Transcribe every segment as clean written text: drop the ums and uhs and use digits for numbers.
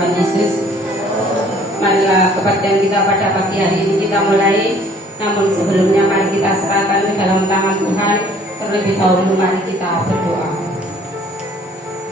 Tuhan Yesus. Marilah kebaktian kita pada pagi hari ini kita mulai. Namun sebelumnya mari kita serahkan ke dalam tangan Tuhan. Terlebih dahulu mari kita berdoa.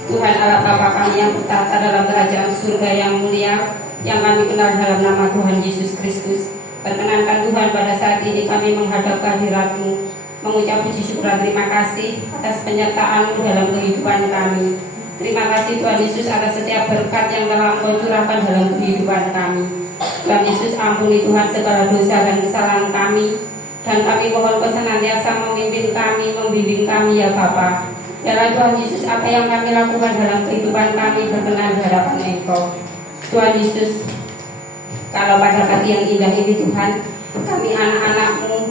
Tuhan Allah Bapa kami yang bertata dalam kerajaan surga yang mulia, yang kami kenal dalam nama Tuhan Yesus Kristus. Perkenankan Tuhan pada saat ini kami menghadap kehadirat-Mu, mengucap puji syukur dan terima kasih atas penyertaan-Mu dalam kehidupan kami. Terima kasih Tuhan Yesus atas setiap berkat yang telah Engkau curahkan dalam kehidupan kami. Tuhan Yesus, ampuni Tuhan segala dosa dan kesalahan kami, dan kami mohon Kau senantiasa memimpin kami, membimbing kami ya Bapa. Dalam Tuhan Yesus, apa yang kami lakukan dalam kehidupan kami berkenan di hadapan Engkau. Tuhan Yesus, kalau pada pagi yang indah ini Tuhan, kami anak-anak-Mu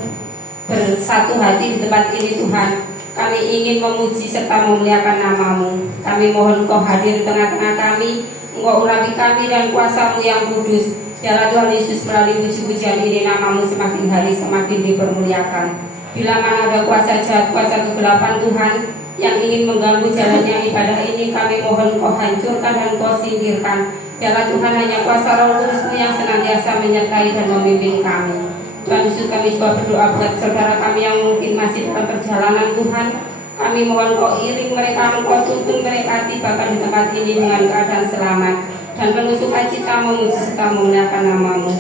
bersatu hati di tempat ini Tuhan. Kami ingin memuji serta memuliakan nama-Mu. Kami mohon Kau hadir di tengah-tengah kami, Engkau urapi kami dan kuasa-Mu yang kudus. Biarlah Tuhan Yesus melalui puji-pujian ini nama-Mu semakin hari semakin dipermuliakan. Bila mana ada kuasa jahat, kuasa kegelapan Tuhan yang ingin mengganggu jalannya ibadah ini, kami mohon Kau hancurkan dan Kau singkirkan. Biarlah Tuhan hanya kuasa Roh Kudus-Mu yang senantiasa menyertai dan memimpin kami. Tuhan Yesus, kami juga berdoa buat saudara kami yang mungkin masih dalam perjalanan Tuhan. Kami mohon Kau iring mereka, Engkau tuntun mereka tibakan di tempat ini dengan keadaan selamat dan penuh sukacita memuji serta memuliakan nama-Mu.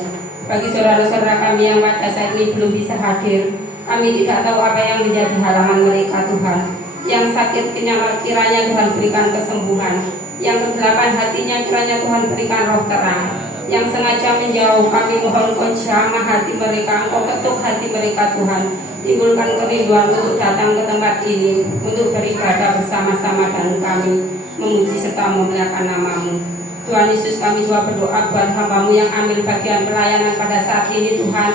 Bagi saudara-saudara kami yang pada saat ini belum bisa hadir, kami tidak tahu apa yang menjadi halangan mereka Tuhan. Yang sakit kiranya Tuhan berikan kesembuhan, yang kegelapan hatinya kiranya Tuhan berikan roh terang. Yang sengaja menjauh, kami mohon Kau jamah hati mereka, Engkau ketuk hati mereka Tuhan. Timbulkan kerinduan untuk datang ke tempat ini, untuk beribadah bersama-sama dan kami memuji serta memuliakan nama-Mu. Tuhan Yesus, kami juga berdoa buat hamba-Mu yang ambil bagian pelayanan pada saat ini Tuhan,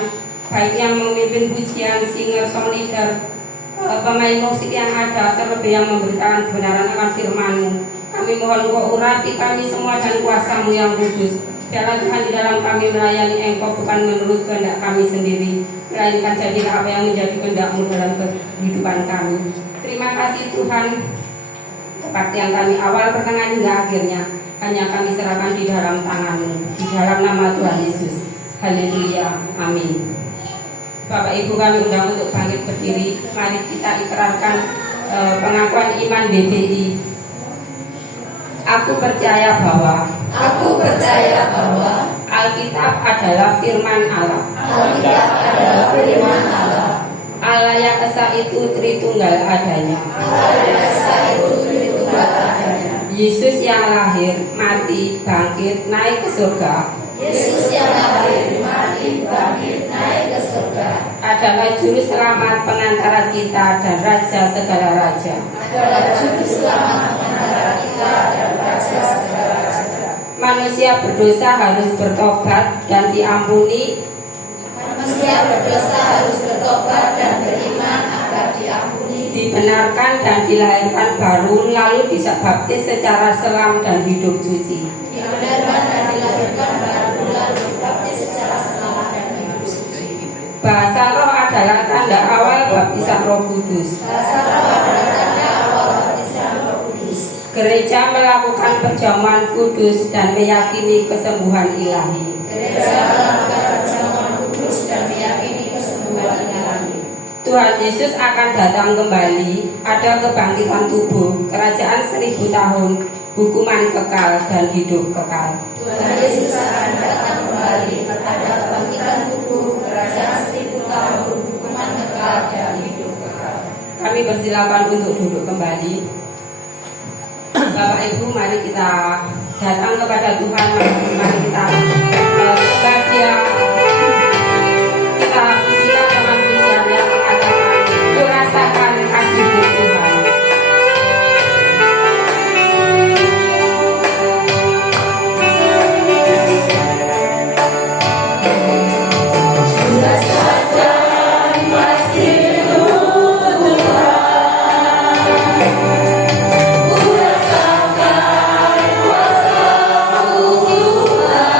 baik yang memimpin pujian, singer, song leader, pemain musik yang ada, terlebih yang memberitakan kebenaran akan firman-Mu. Kami mohon Kau urapi kami semua dan kuasa-Mu yang kudus. Biarlah Tuhan di dalam kami melayani Engkau bukan menurut kehendak kami sendiri, melainkan jadilah apa yang menjadi kehendak-Mu dalam kehidupan kami. Terima kasih Tuhan, kebaktian kami awal, pertengahan hingga akhirnya hanya kami serahkan di dalam tangan-Mu, di dalam nama Tuhan Yesus. Haleluya, amin. Bapak Ibu, kami undang untuk bangkit berdiri. Mari kita ikrarkan pengakuan iman BPI. Aku percaya bahwa Alkitab adalah firman Allah. Allah yang esa itu Tritunggal adanya. Yesus yang lahir, mati, bangkit, naik ke surga. Adalah juru selamat pengantara kita dan raja segala raja. Manusia berdosa harus bertobat dan diampuni. Beriman agar diampuni. Dibenarkan dan dilahirkan baru, lalu dibaptis secara selam dan hidup suci. Bahasa roh adalah tanda awal baptisan Roh Kudus. Gereja melakukan perjamuan kudus dan meyakini kesembuhan ilahi. Tuhan Yesus akan datang kembali. Ada kebangkitan tubuh, kerajaan 1000 tahun, hukuman kekal dan hidup kekal. Tuhan Yesus akan datang kembali. Ada kebangkitan tubuh, kerajaan 1000 tahun, hukuman kekal dan hidup kekal. Kami persilakan untuk duduk kembali. Bapak Ibu, mari kita datang kepada Tuhan. Mari kita bahagia. Kita pujikan dengan pujian yang mengatakan, ku rasakan kasih-Mu Tuhan. Ku rasakan kasih-Mu Tuhan. Ku rasakan kuasa-Mu Tuhan.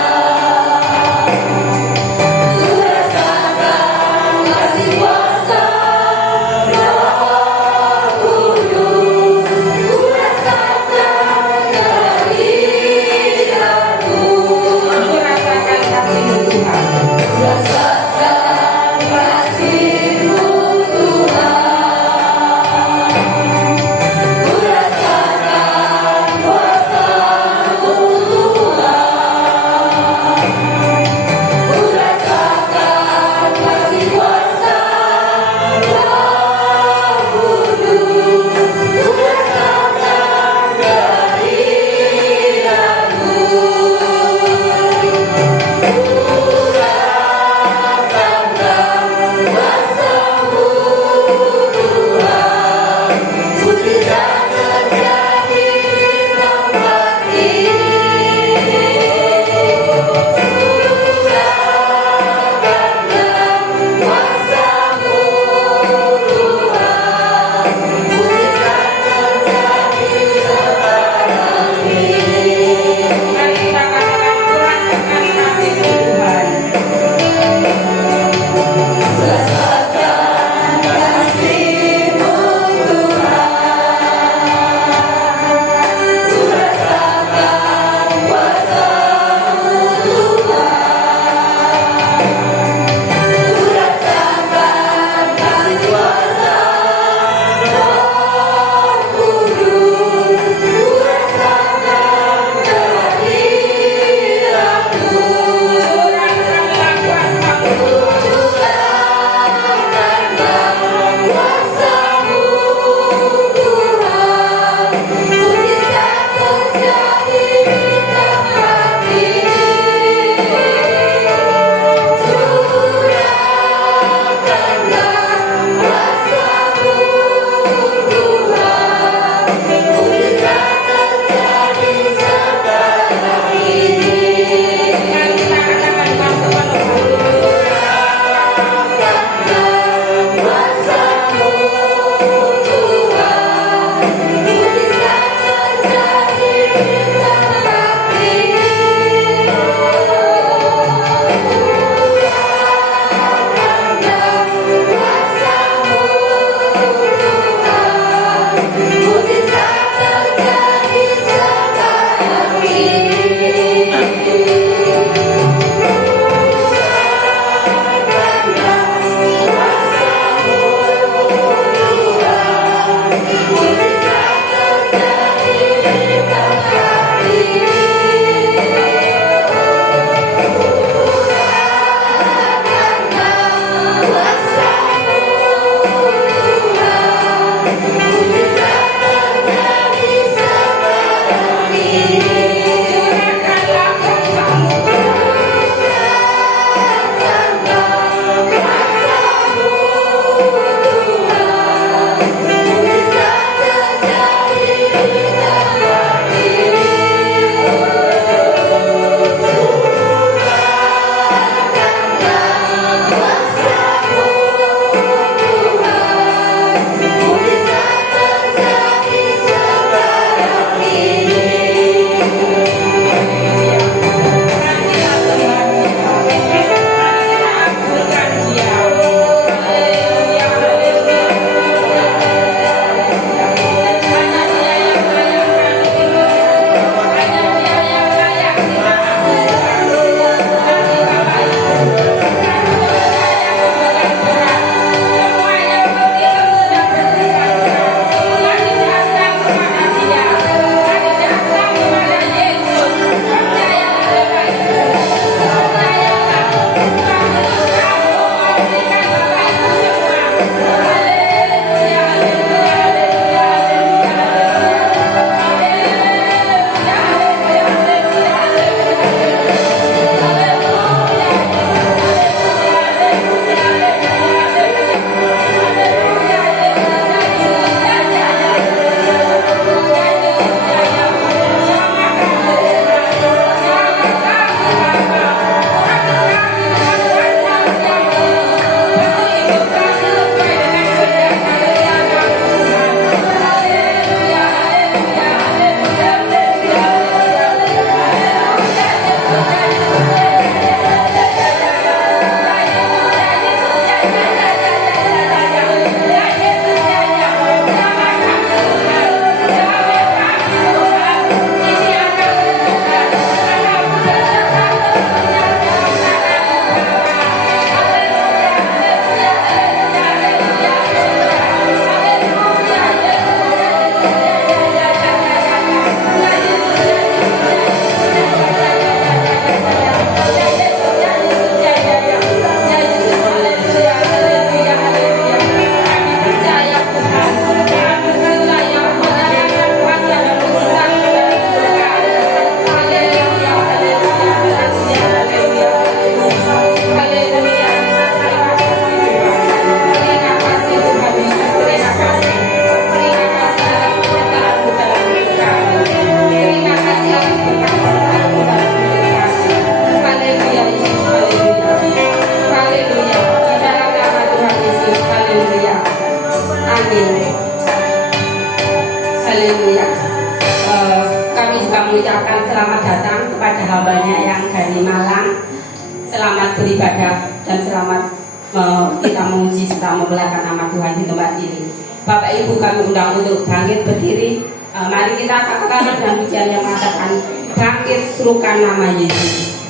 mengucapkan selamat datang kepada hambanya yang dari Malang. Selamat beribadah dan selamat kita memuji serta memuliakan nama Tuhan di tempat ini. Bapak Ibu kami undang untuk bangkit berdiri. Mari kita katakan dengan pujian yang mengatakan bangkit serukan nama Yesus. Serukan nama Yesus.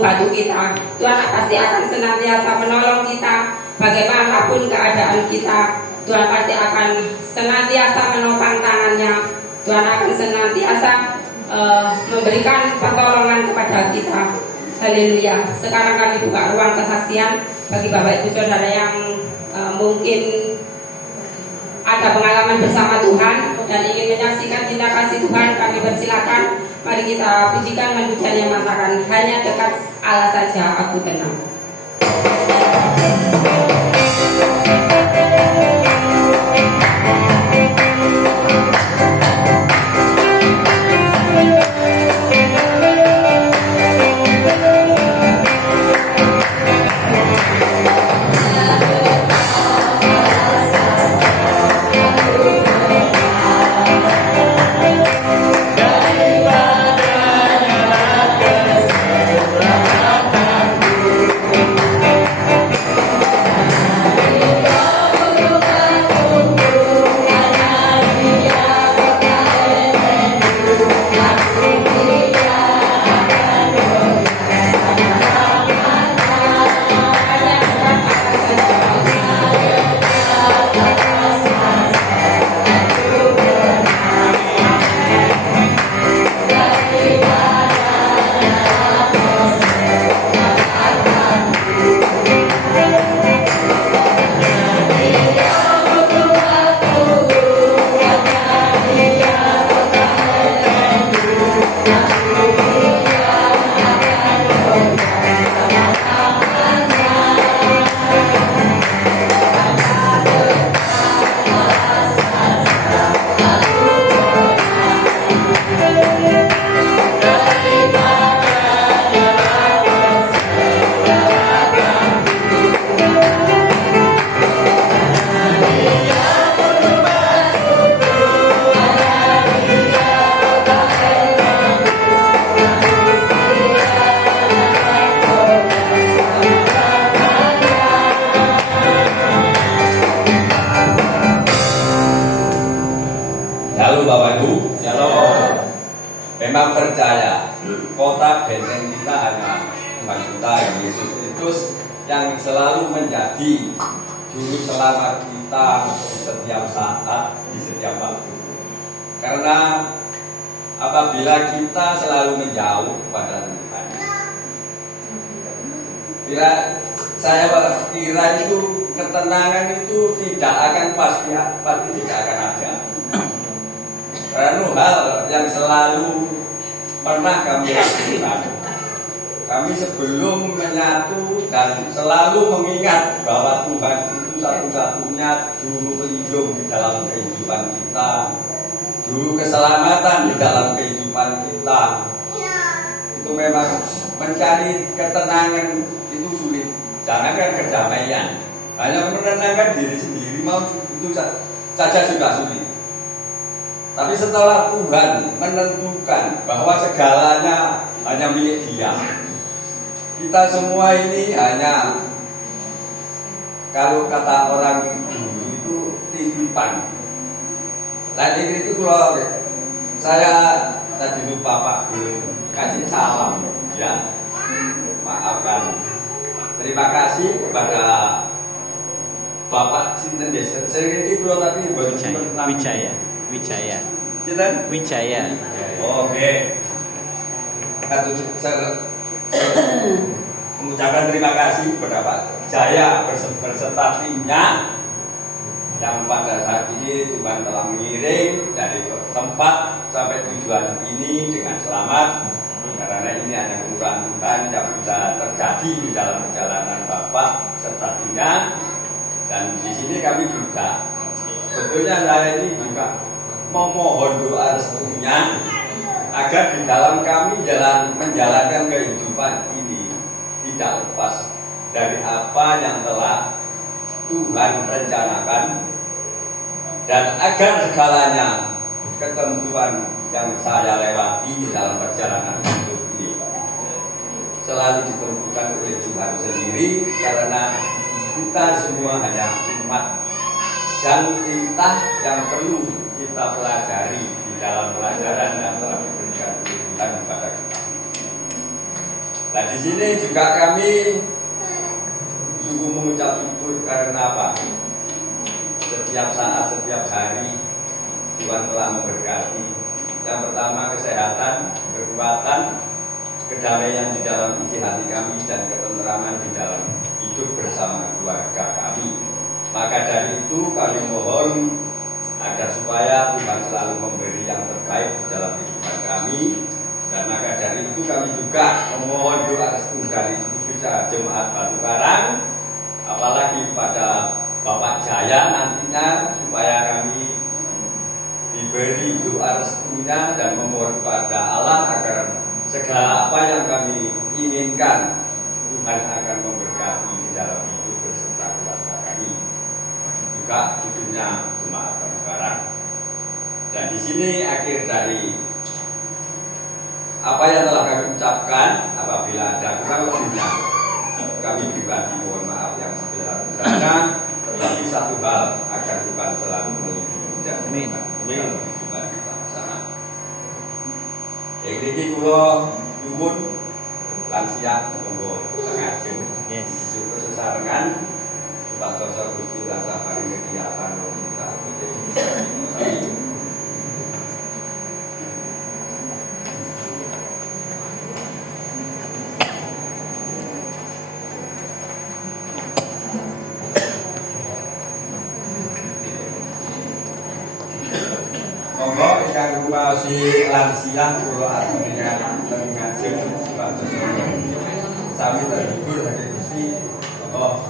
membantu kita. Tuhan pasti akan senantiasa menolong kita bagaimanapun keadaan kita. Tuhan pasti akan senantiasa menopang tangannya. Tuhan akan senantiasa memberikan pertolongan kepada kita. Haleluya. Sekarang kami buka ruang kesaksian bagi Bapak Ibu Saudara yang mungkin ada pengalaman bersama Tuhan dan ingin menyaksikan cinta kasih Tuhan. Kami persilakan. Mari kita pujikan dan pujian yang mengatakan hanya dekat Allah saja aku tenang. Memang percaya kota benteng kita hanya Tuhan kita Yesus Kristus yang selalu menjadi juru selamat kita di setiap saat, di setiap waktu. Karena apabila kita selalu menjauh pada Tuhan, saya kira itu ketenangan itu tidak akan pasti tidak akan ada. Karena hal yang selalu pernah kami lakukan, kami sebelum menyatu dan selalu mengingat bahwa Tuhan itu satu-satunya juru pelindung di dalam kehidupan kita, juru keselamatan di dalam kehidupan kita. Itu memang mencari ketenangan itu sulit, jangankan kedamaian, hanya menenangkan diri sendiri mau itu saja sudah sulit. Tapi setelah Tuhan menentukan bahwa segalanya hanya milik Dia, kita semua ini hanya, kalau kata orang dulu itu titipan. Tadi itu kalau saya tadi lupa Pak kasih salam, ya maafkan. Terima kasih kepada Bapak Sinten Desa. Saya ini kalau tadi Wijaya. Oke. Mengucapkan terima kasih kepada Pak Jaya berserta timnya yang pada saat ini Tuhan telah mengiring dari tempat sampai tujuan ini dengan selamat. Karena ini hanya kemurahan Tuhan yang bisa terjadi di dalam perjalanan Bapak serta timnya. Dan di sini kami juga, sebetulnya saya ini juga memohon doa restunya agar di dalam kami menjalankan kehidupan ini tidak lepas dari apa yang telah Tuhan rencanakan, dan agar segalanya ketentuan yang saya lewati di dalam perjalanan hidup ini selalu ditentukan oleh Tuhan sendiri, karena kita semua hanya umat dan titah yang perlu kita pelajari di dalam pelajaran yang telah diberikan Tuhan kepada kita. Nah di sini juga kami sungguh mengucap syukur karena apa? Setiap saat, setiap hari Tuhan telah memberkati. Yang pertama kesehatan, kekuatan, kedamaian di dalam isi hati kami dan ketenteraman di dalam hidup bersama keluarga kami. Maka dari itu kami mohon agar supaya Tuhan selalu memberi yang terbaik di dalam kehidupan kami. Dan maka dari itu kami juga memohon doa restu dari khususnya Jemaat Batu Karang, apalagi pada Bapak Jaya nantinya supaya kami diberi doa restunya dan memohon kepada Allah agar segala apa yang kami inginkan Tuhan akan memberkati di dalam hidup beserta keluarga kami, juga khususnya Jemaat Batu Karang. Dan di sini akhir dari apa yang telah kami ucapkan. Apabila ada kurang lebihnya kami pribadi mohon maaf yang sebesar-besarnya. Tetapi satu hal agar Tuhan selalu melindungi dan dalam kehidupan kita bersama. Yang ini kula nyuwun lansia monggo ngajeng disebut sesarengan supados Gusti tansah paring kegiatan kita bisa. Monggo ingkang rumaosi lansia kula aturkan ngajeng supados sami terhibur saking Gusti. Monggo.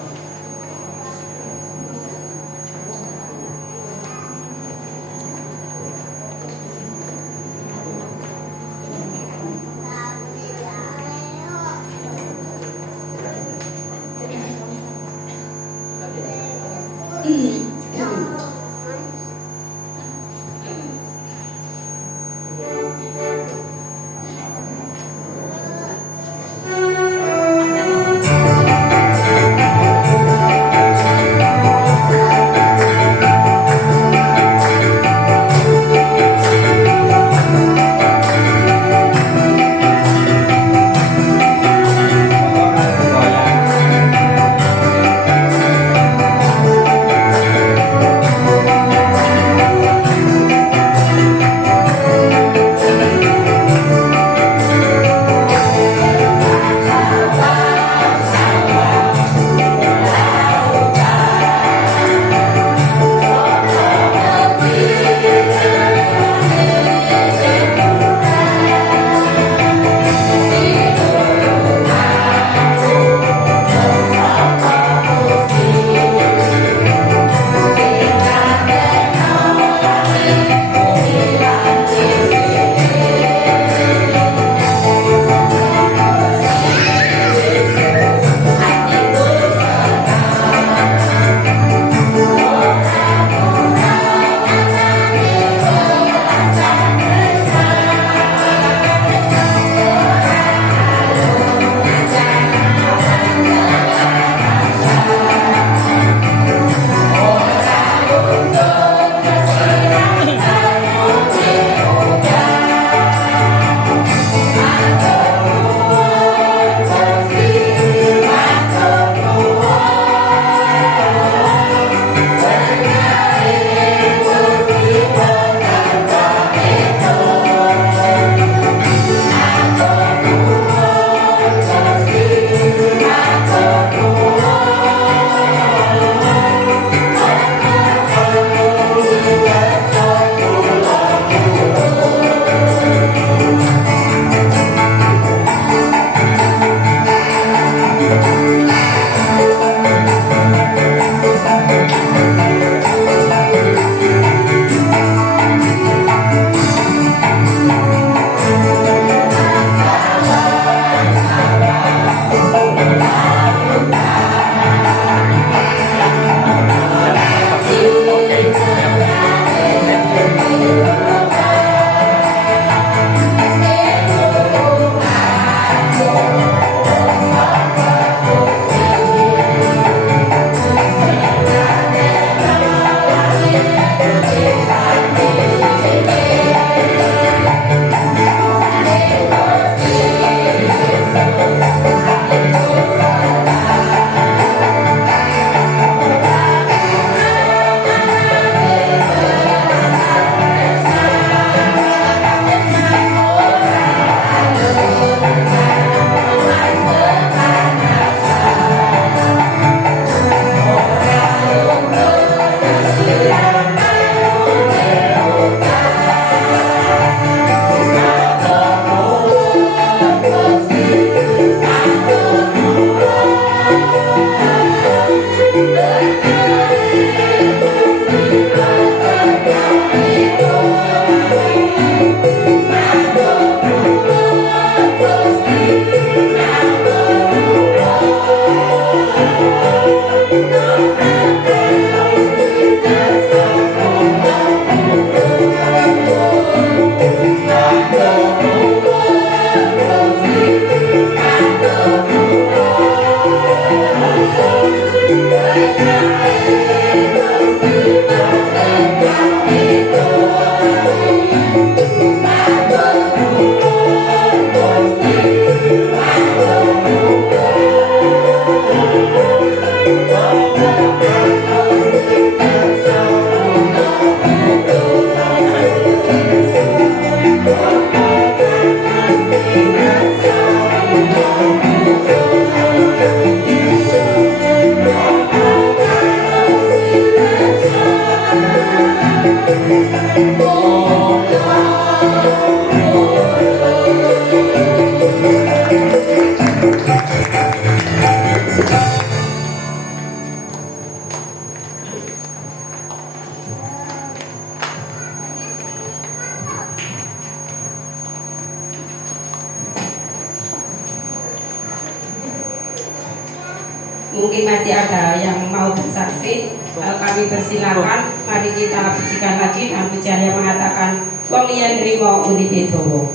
Mungkin masih ada yang mau bersaksi. Kami persilakan. Mari kita pujikan lagi dan pujian yang mengatakan wong yen nrimo uripe dawa.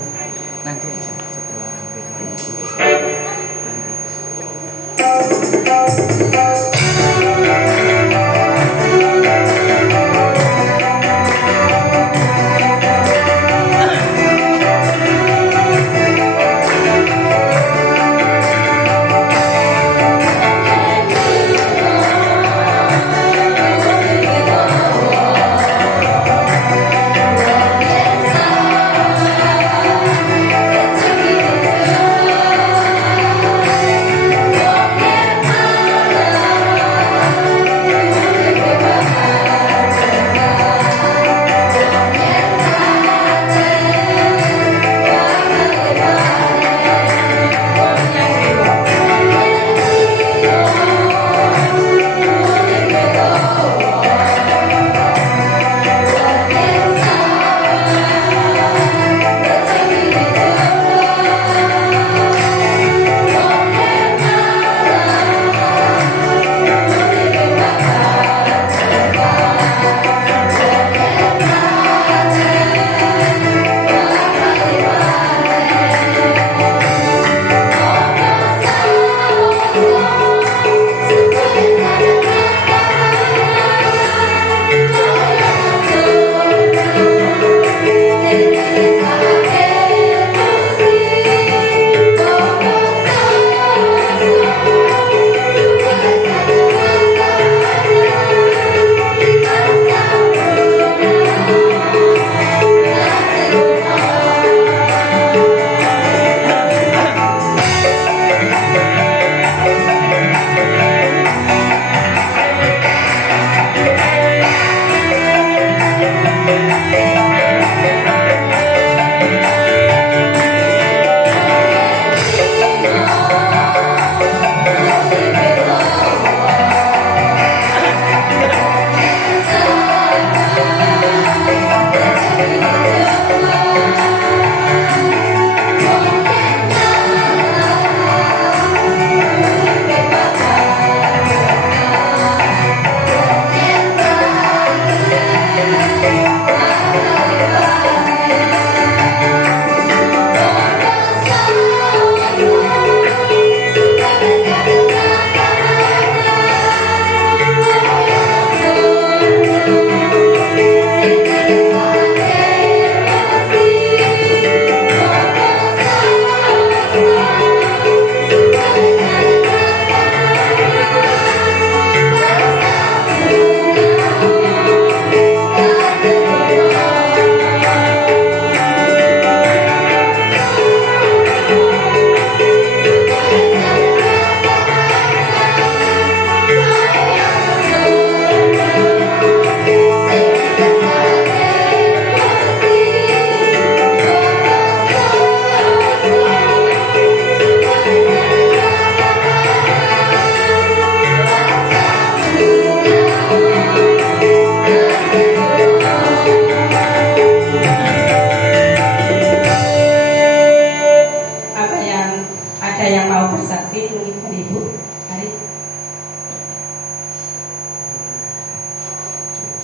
Nanti aja setelah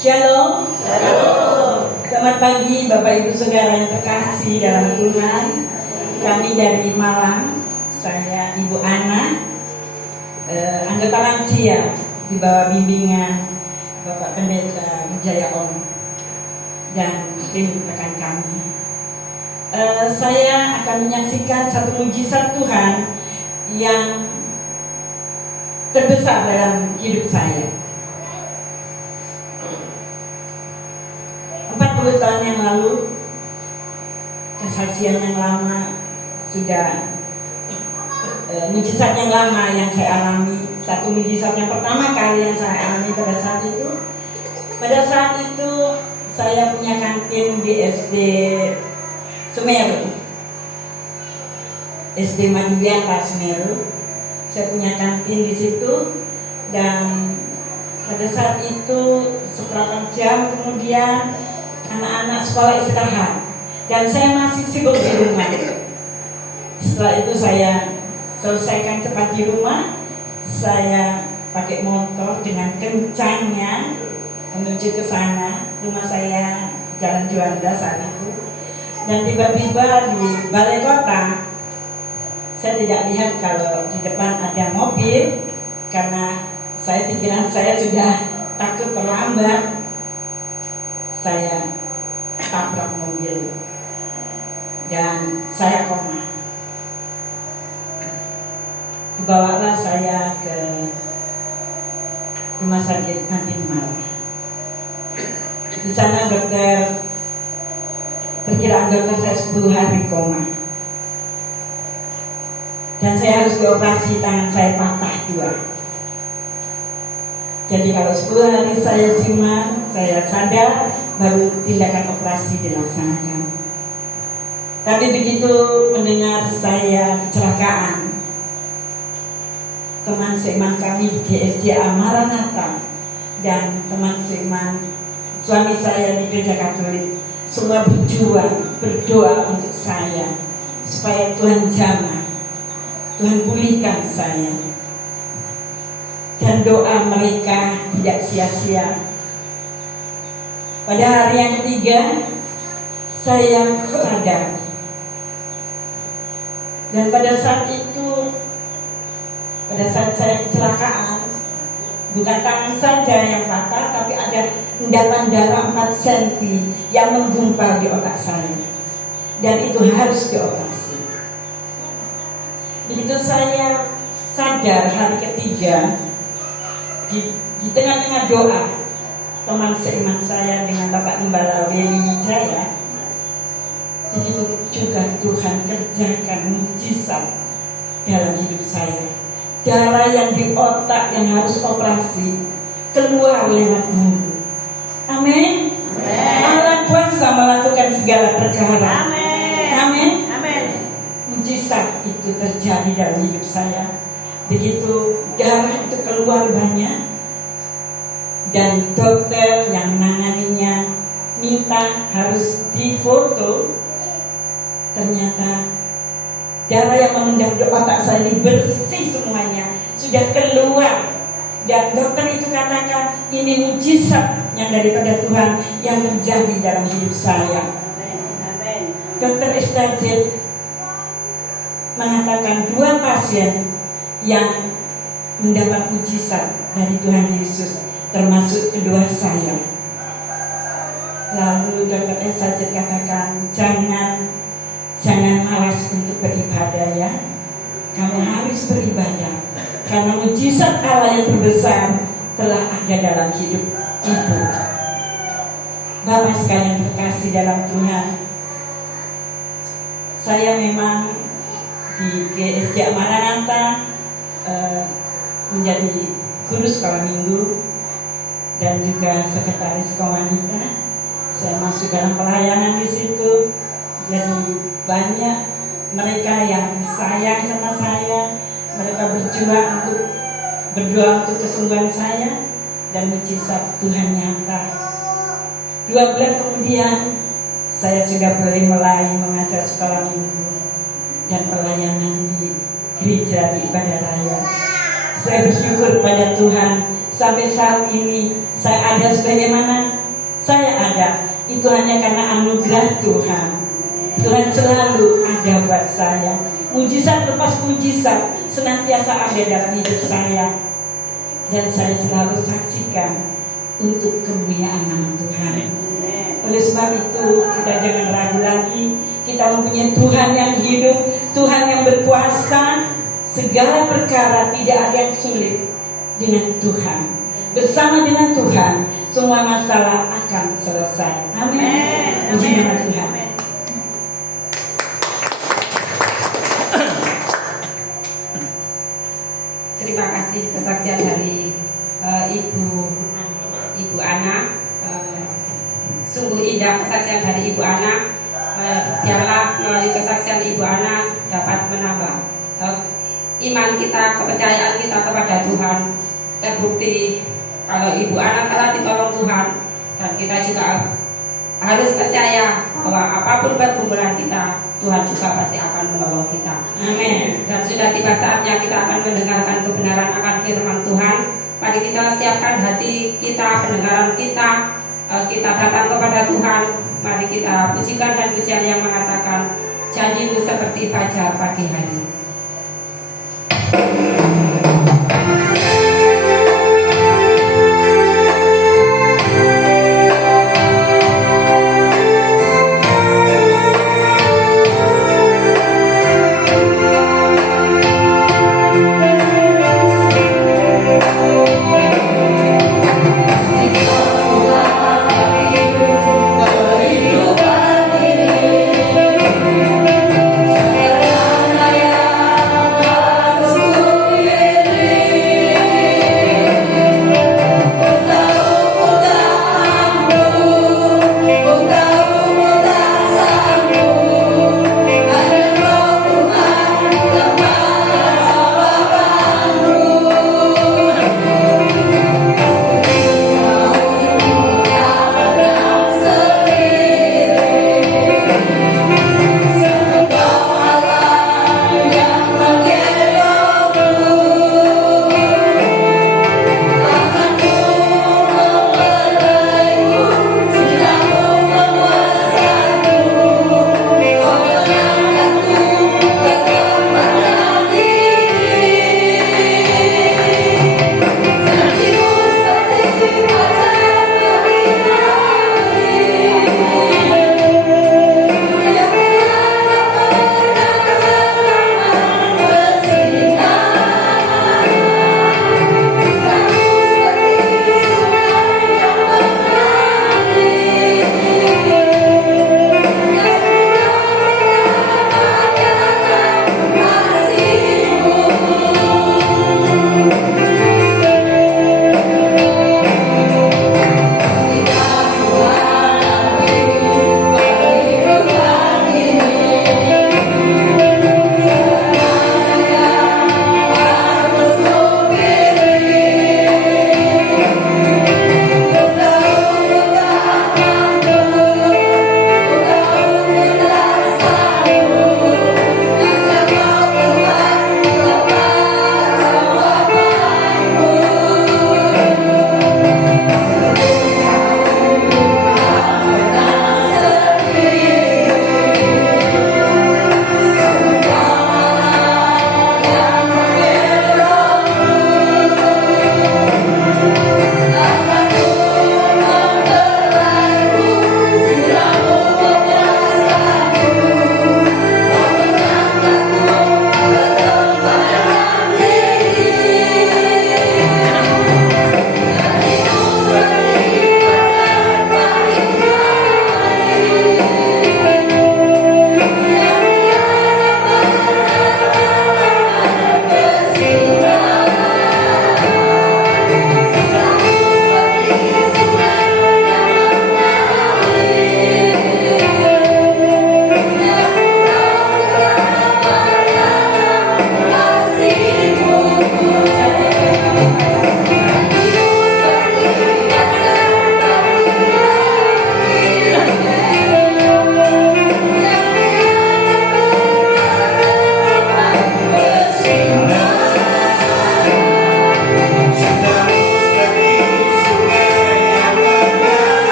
Shalom. Shalom. Selamat pagi Bapak Ibu Saudara yang terkasih dalam Tuhan. Kami dari Malang. Saya Ibu Ana, anggota lansia di bawah bimbingan Bapak Pendeta Wijaya Om dan tim rekan kami. Saya akan menyaksikan satu mujizat Tuhan yang terbesar dalam hidup saya. 40 tahun yang lalu, kesaksian yang lama sudah, mujizat yang lama yang saya alami. Satu mujizat yang pertama kali yang saya alami pada saat itu saya punya kantin di SD Semeru, SD Maduyanta Semeru. Saya punya kantin di situ, dan pada saat itu seberapa jam kemudian anak-anak sekolah istirahat dan saya masih sibuk di rumah. Setelah itu saya selesaikan cepat di rumah, saya pakai motor dengan kencangnya menuju ke sana. Rumah saya Jalan Juanda saat itu, dan tiba-tiba di balai kota saya tidak lihat kalau di depan ada mobil, karena pikiran saya sudah takut terlambat. Saya tabrak mobil dan saya koma. Dibawalah saya ke rumah sakit Makin Malah. Di sana perkiraan dokter saya 10 hari koma, dan saya harus dioperasi, tangan saya patah 2. Jadi kalau 10 hari saya siuman, saya sadar, baru tindakan operasi dilaksanakan. Tapi begitu mendengar saya kecelakaan, teman seiman kami di GSJ Maranatha dan teman seiman suami saya di Gereja Katolik semua berjuang, berdoa untuk saya supaya Tuhan jamah, Tuhan pulihkan saya. Dan doa mereka tidak sia-sia. Pada hari yang ketiga saya sadar, dan pada saat itu, pada saat saya kecelakaan, bukan tangan saja yang patah, tapi ada endapan darah 4 cm yang menggumpal di otak saya, dan itu harus dioperasi. Begitu saya sadar hari ketiga, di tengah-tengah doa teman seiman saya dengan Bapak Gembala Willy Wijaya, begitu juga Tuhan kerjakan mujizat dalam hidup saya. Darah yang di otak yang harus operasi keluar lewat mulut. Amin. Allah kuasa melakukan segala perkara. Amin. Mujizat itu terjadi dalam hidup saya. Begitu darah itu keluar banyak, dan dokter yang menanganinya minta harus difoto, ternyata darah yang mengendap di otak saya ini bersih semuanya, sudah keluar. Dan dokter itu katakan ini mujizat yang daripada Tuhan yang terjadi dalam hidup saya. Dokter Estajid mengatakan 2 pasien yang mendapat mujizat dari Tuhan Yesus, termasuk kedua saya. Lalu dokter Estajid katakan, jangan malas untuk beribadah ya. Kamu harus beribadah, karena mujizat Allah yang terbesar telah ada dalam hidup ibu. Bapak sekalian terkasih dalam Tuhan, saya memang di GSJ Maranatha menjadi guru sekolah minggu dan juga sekretaris wanita. Saya masuk dalam pelayanan di situ. Jadi banyak mereka yang sayang sama saya. Mereka berjuang untuk kesungguhan saya, dan mujizat Tuhan nyata. 2 bulan kemudian saya sudah boleh mulai mengajar sekolah minggu dan pelayanan di gereja di Ibadah Raya. Saya bersyukur pada Tuhan, sampai saat ini saya ada sebagaimana saya ada, itu hanya karena anugerah Tuhan. Tuhan selalu ada buat saya. Mujizat lepas mujizat senantiasa ada dalam hidup saya, dan saya selalu saksikan untuk kemuliaan nama Tuhan. Oleh sebab itu kita jangan ragu lagi. Kita mempunyai Tuhan yang hidup, Tuhan yang berkuasa. Segala perkara tidak ada yang sulit dengan Tuhan. Bersama dengan Tuhan, semua masalah akan selesai. Amin. Puji nama Tuhan. Terima kasih kesaksian dari Ibu Ana. Sungguh indah kesaksian dari Ibu Ana. Biarlah melalui kesaksian Ibu Ana dapat menambah iman kita, kepercayaan kita kepada Tuhan. Terbukti kalau Ibu Ana telah ditolong Tuhan, dan kita juga harus percaya bahwa apapun pergumulan kita, Tuhan juga pasti akan menolong kita. Amin. Dan sudah tiba saatnya kita akan mendengarkan kebenaran akan firman Tuhan. Mari kita siapkan hati kita, pendengaran kita, kita datang kepada Tuhan. Mari kita pujikan dan pujian yang mengatakan, janjimu seperti fajar pagi hari.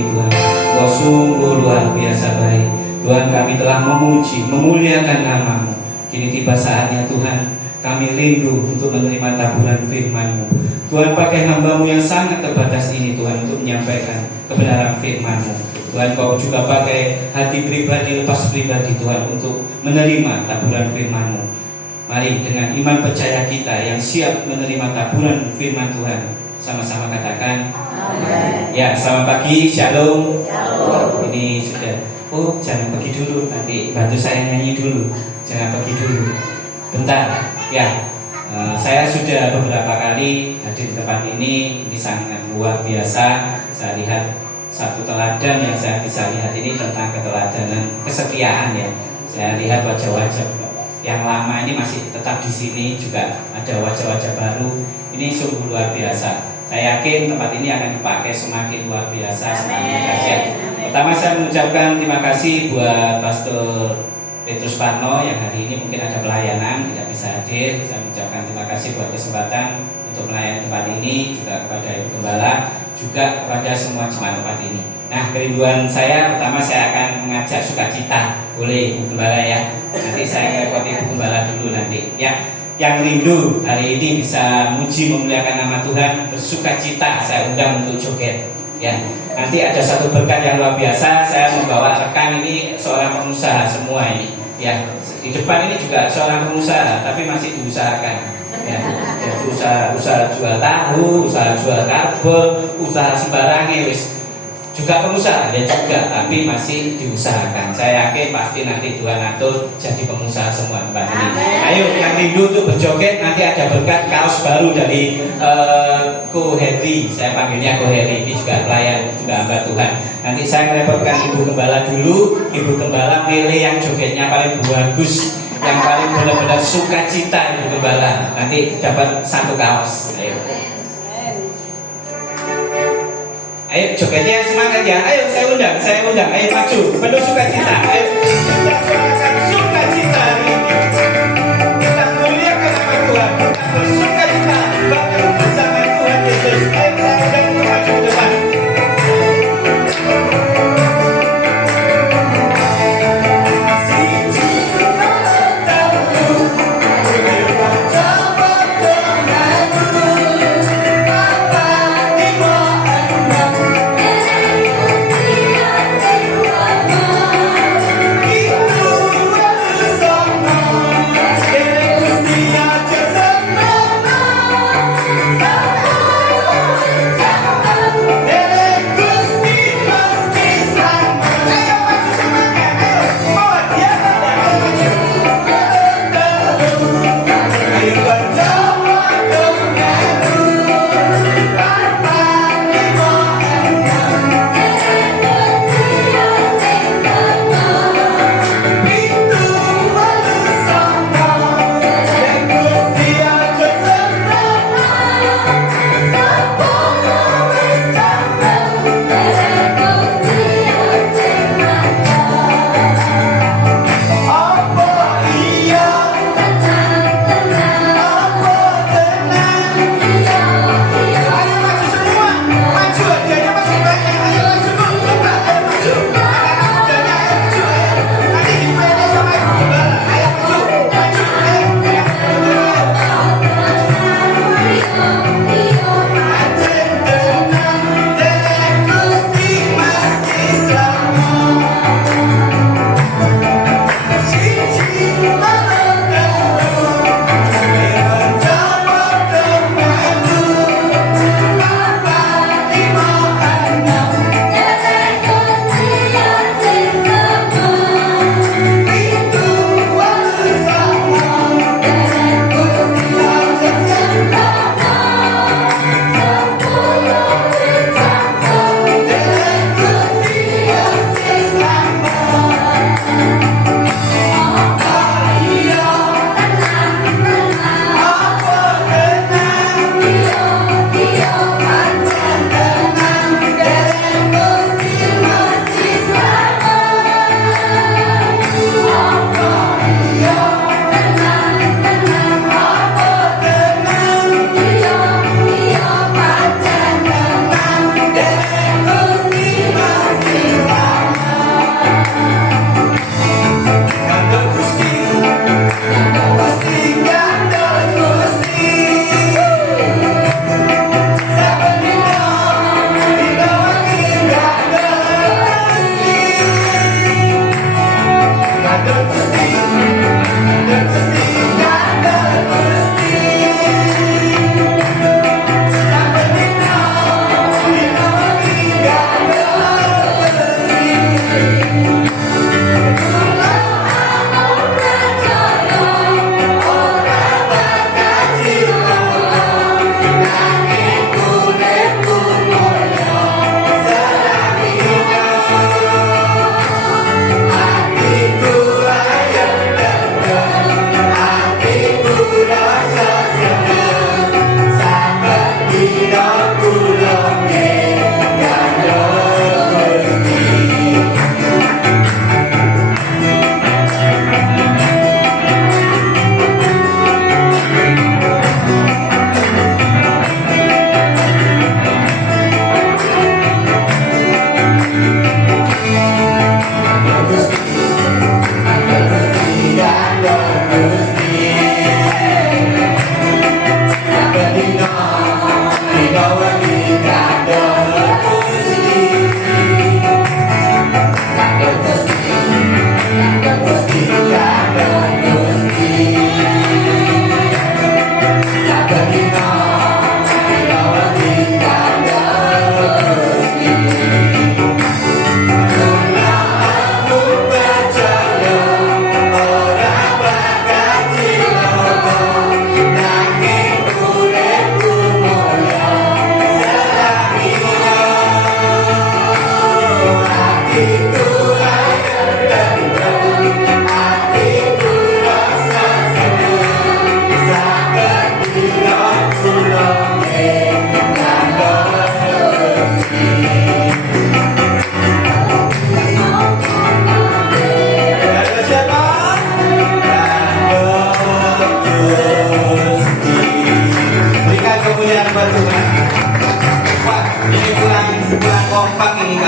ini Tuhan. Engkau sungguh luar biasa baik. Tuhan, kami telah memuji, memuliakan nama-Mu. Kini tiba saatnya Tuhan, kami rindu untuk menerima taburan firman-Mu. Tuhan, pakai hamba-Mu yang sangat terbatas ini Tuhan untuk menyampaikan kebenaran firman-Mu. Tuhan, Kau juga pakai hati pribadi, lepas pribadi Tuhan untuk menerima taburan firman-Mu. Mari dengan iman percaya kita yang siap menerima taburan firman Tuhan, sama-sama katakan amin. Ya, selamat pagi, shalom. Ini sudah, jangan pergi dulu, nanti bantu saya nyanyi dulu. Jangan pergi dulu, bentar. Ya, saya sudah beberapa kali hadir di tempat ini sangat luar biasa. Saya lihat satu teladan yang saya bisa lihat ini tentang keteladanan kesetiaan ya. Saya lihat wajah-wajah yang lama ini masih tetap di sini, juga ada wajah-wajah baru. Ini sungguh luar biasa. Saya yakin tempat ini akan dipakai semakin luar biasa, semakin dahsyat. Pertama saya mengucapkan terima kasih buat Pastor Petrus Parno yang hari ini mungkin ada pelayanan tidak bisa hadir. Saya mengucapkan terima kasih buat kesempatan untuk melayani tempat ini, juga kepada Ibu Gembala, juga kepada semua jemaat tempat ini. Nah, kerinduan saya pertama saya akan mengajak sukacita. Boleh Ibu Gembala ya. Nanti saya ngerepoti Ibu Gembala dulu nanti ya. Yang rindu hari ini bisa muji memuliakan nama Tuhan, bersukacita, saya undang untuk joget ya. Nanti ada satu berkat yang luar biasa. Saya membawa rekan ini seorang pengusaha semua ini ya. Di depan ini juga seorang pengusaha tapi masih diusahakan ya. Jadi usaha jual tahu, usaha jual karbol, usaha sembarangnya wis. Juga pengusaha ya juga, tapi masih diusahakan. Saya yakin pasti nanti Tuhan atur jadi pengusaha semua tempat ini. Ayo yang rindu tuh berjoget, nanti ada berkat kaos baru dari Ko Heri. Saya panggilnya Ko Heri, ini juga pelayan, juga hamba Tuhan. Nanti saya merepotkan Ibu Gembala dulu. Ibu Gembala pilih yang jogetnya paling bagus, yang paling benar-benar sukacita Ibu Gembala. Nanti dapat satu kaos. Ayo jogetnya semangat ya. Ayo saya undang. Ayo maju. Penuh sukacita. Ayo kita suarakan sukacita hari ini. Kita muliakan nama Tuhan. Kita bersukacita bahkan bersama Tuhan Yesus. Ayo saya undang untuk maju ke depan. Itu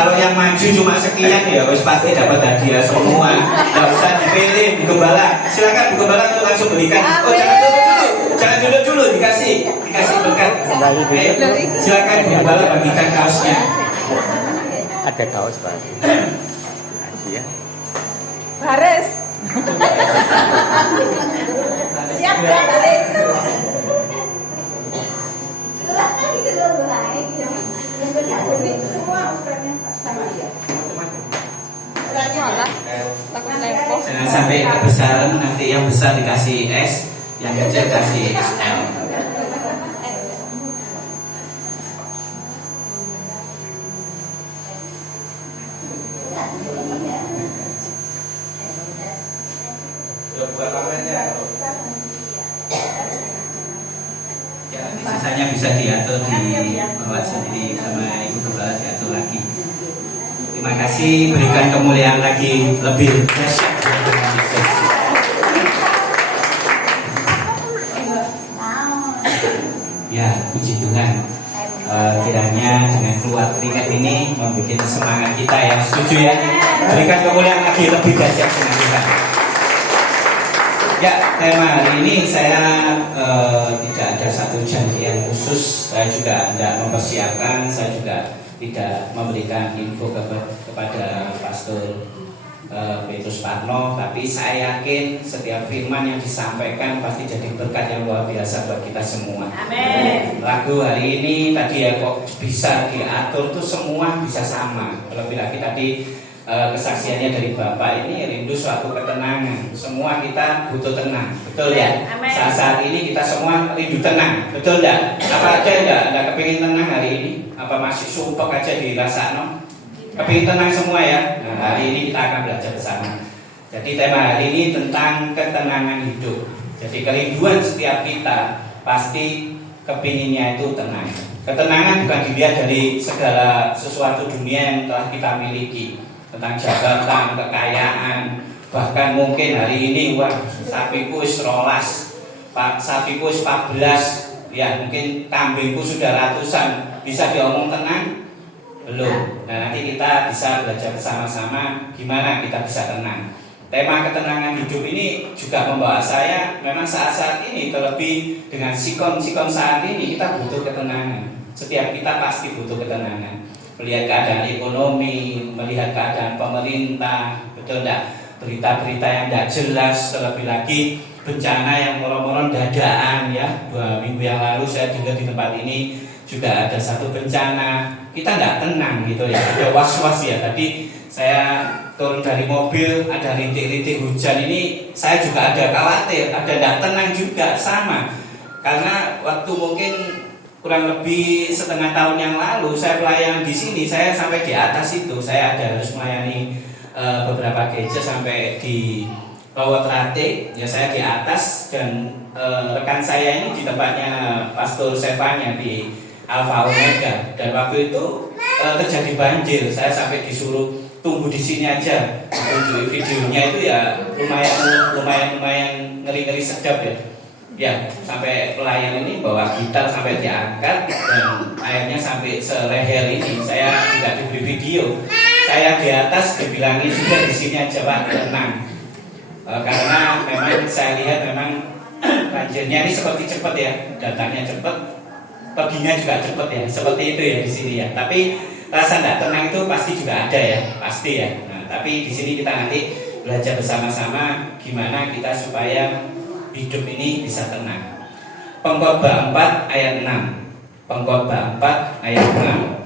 Kalau yang maju cuma sekian ya wis pasti dapat hadiah semua. Nggak usah dipilih Bu Gembala. Silakan Bu Gembala untuk langsung berikan. Oh jangan dulu, jangan dulu dikasih berkat. Silakan Bu Gembala bagikan kaosnya. Ada kaos Pak. Ya. Baris. Siap ya Baris. Silakan gitu loh mulai. Yang benar semua ukurannya sama ya. Jangan sampai kebesaran, nanti yang besar dikasih S, yang kecil kasih XL. Ya, sisanya bisa diatur di bawah sendiri sama Ibu Gembala, diatur lagi. Terima kasih, berikan kemuliaan lagi lebih dahsyat. Ya, puji Tuhan. Kiranya dengan keluar keringat ini membuat semangat kita ya. Setuju ya? Berikan kemuliaan lagi lebih dahsyat dengan Tuhan. Ya, tema hari ini saya tidak ada satu janji yang khusus. Saya juga tidak mempersiapkan. Saya juga tidak memberikan info kepada Pastor Petrus Parno, tapi saya yakin setiap firman yang disampaikan pasti jadi berkat yang luar biasa buat kita semua. Amin. Lagu hari ini tadi ya kok bisa diatur tuh semua bisa sama. Lebih lagi tadi kesaksiannya dari Bapak ini rindu suatu ketenangan. Semua kita butuh tenang, betul ya? Amin. Saat ini kita semua rindu tenang, betul enggak? Apa aja enggak kepingin tenang hari ini? Apa masih sumpek aja dirasa no? Kepingin tenang semua ya. Nah, hari ini kita akan belajar bersama. Jadi tema hari ini tentang ketenangan hidup. Jadi kerinduan setiap kita pasti kepinginnya itu tenang. Ketenangan bukan dilihat dari segala sesuatu dunia yang telah kita miliki, tentang jabatan, kekayaan, bahkan mungkin hari ini wah sapiku wis 12, sapiku wis 14, ya mungkin kambingku sudah ratusan, bisa diomong tenang? Belum. Nah nanti kita bisa belajar bersama-sama gimana kita bisa tenang. Tema ketenangan hidup ini juga membawa saya memang saat-saat ini, terlebih dengan sikon saat ini kita butuh ketenangan. Setiap kita pasti butuh ketenangan. Melihat keadaan ekonomi, melihat keadaan pemerintah, betul enggak? Berita-berita yang tidak jelas, terlebih lagi bencana yang moro-moro dadaan ya. 2 minggu yang lalu saya dengar di tempat ini juga ada satu bencana, kita nggak tenang gitu ya, ada was-was ya. Tadi saya turun dari mobil, ada rintik-rintik hujan ini, saya juga ada khawatir, ada nggak tenang juga sama. Karena waktu mungkin kurang lebih setengah tahun yang lalu saya pelayan di sini, saya sampai di atas itu, saya ada harus melayani beberapa gereja sampai di Bawah Trate, ya saya di atas dan rekan saya ini di tempatnya Pastor Sevanya di Alfa Omega, dan waktu itu terjadi banjir. Saya sampai disuruh tunggu di sini aja. Tunjuk videonya itu ya lumayan ngeri-ngeri sedap ya. Ya sampai pelayan ini bawa gitar sampai diangkat dan airnya sampai seleher ini. Saya tidak diberi video. Saya di atas dibilangin sudah di sini aja Pak, tenang. Karena memang saya lihat memang banjirnya ini seperti cepat ya, datangnya cepat. Perginya juga cepat ya, seperti itu ya di sini ya. Tapi rasa tidak tenang itu pasti juga ada ya, pasti ya. Nah, tapi di sini kita nanti belajar bersama-sama gimana kita supaya hidup ini bisa tenang. Pengkhotbah 4 ayat 6. Pengkhotbah 4 ayat 6.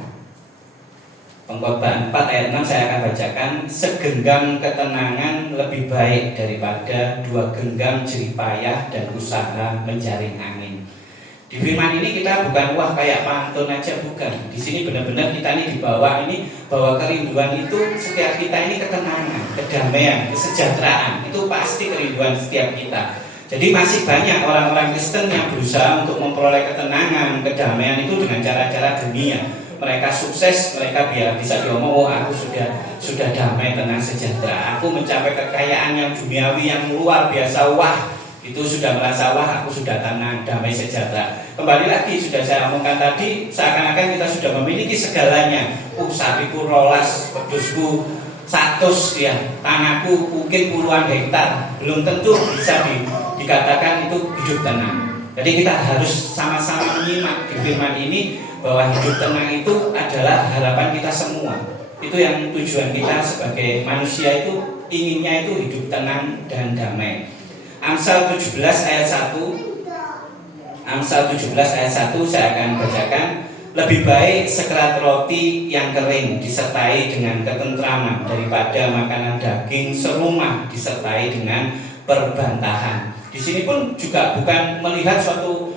Pengkhotbah 4 ayat 6 saya akan bacakan. Segenggam ketenangan lebih baik daripada 2 genggam jeripayah dan usaha menjaring angin. Di firman ini kita bukan wah kayak pantun aja, bukan. Di sini benar-benar kita ini dibawa ini bahwa kerinduan itu setiap kita ini ketenangan, kedamaian, kesejahteraan itu pasti kerinduan setiap kita. Jadi masih banyak orang-orang Kristen yang berusaha untuk memperoleh ketenangan, kedamaian itu dengan cara-cara dunia. Mereka sukses, mereka biar bisa diomong, oh aku sudah damai, tenang, sejahtera. Aku mencapai kekayaan yang duniawi yang luar biasa, wah. itu sudah merasa wah aku sudah tenang, damai, sejahtera. Kembali lagi sudah saya omongkan tadi, seakan-akan kita sudah memiliki segalanya. Sapiku rolas, pedusku 100 ya, tanahku mungkin puluhan hektar, belum tentu bisa dikatakan itu hidup tenang. Jadi kita harus sama-sama menyimak di firman ini bahwa hidup tenang itu adalah harapan kita semua. Itu yang tujuan kita sebagai manusia itu inginnya itu hidup tenang dan damai. Amsal 17 ayat 1. Amsal 17 ayat 1 saya akan bacakan. Lebih baik sekerat roti yang kering disertai dengan ketentraman daripada makanan daging serumah disertai dengan perbantahan. Di sini pun juga bukan melihat suatu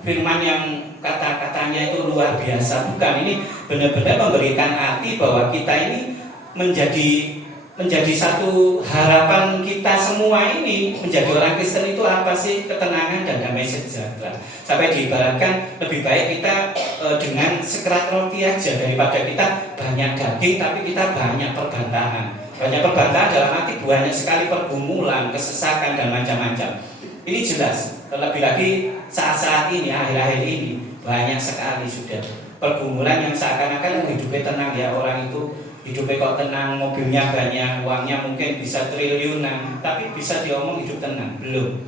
firman yang kata-katanya itu luar biasa, bukan. Ini benar-benar memberikan arti bahwa kita ini menjadi satu harapan kita semua ini. Menjadi orang Kristen itu apa sih? Ketenangan dan damai sejahtera. Sampai diibaratkan lebih baik kita dengan sekerat roti aja daripada kita banyak daging tapi kita banyak perbantahan. Banyak perbantahan dalam arti banyak sekali pergumulan, kesesakan dan macam-macam. Ini jelas. Terlebih lagi saat-saat ini, akhir-akhir ini banyak sekali sudah pergumulan yang seakan-akan hidupnya tenang ya, orang itu hidupnya kok tenang, mobilnya banyak, uangnya mungkin bisa triliunan, tapi bisa diomong hidup tenang? Belum.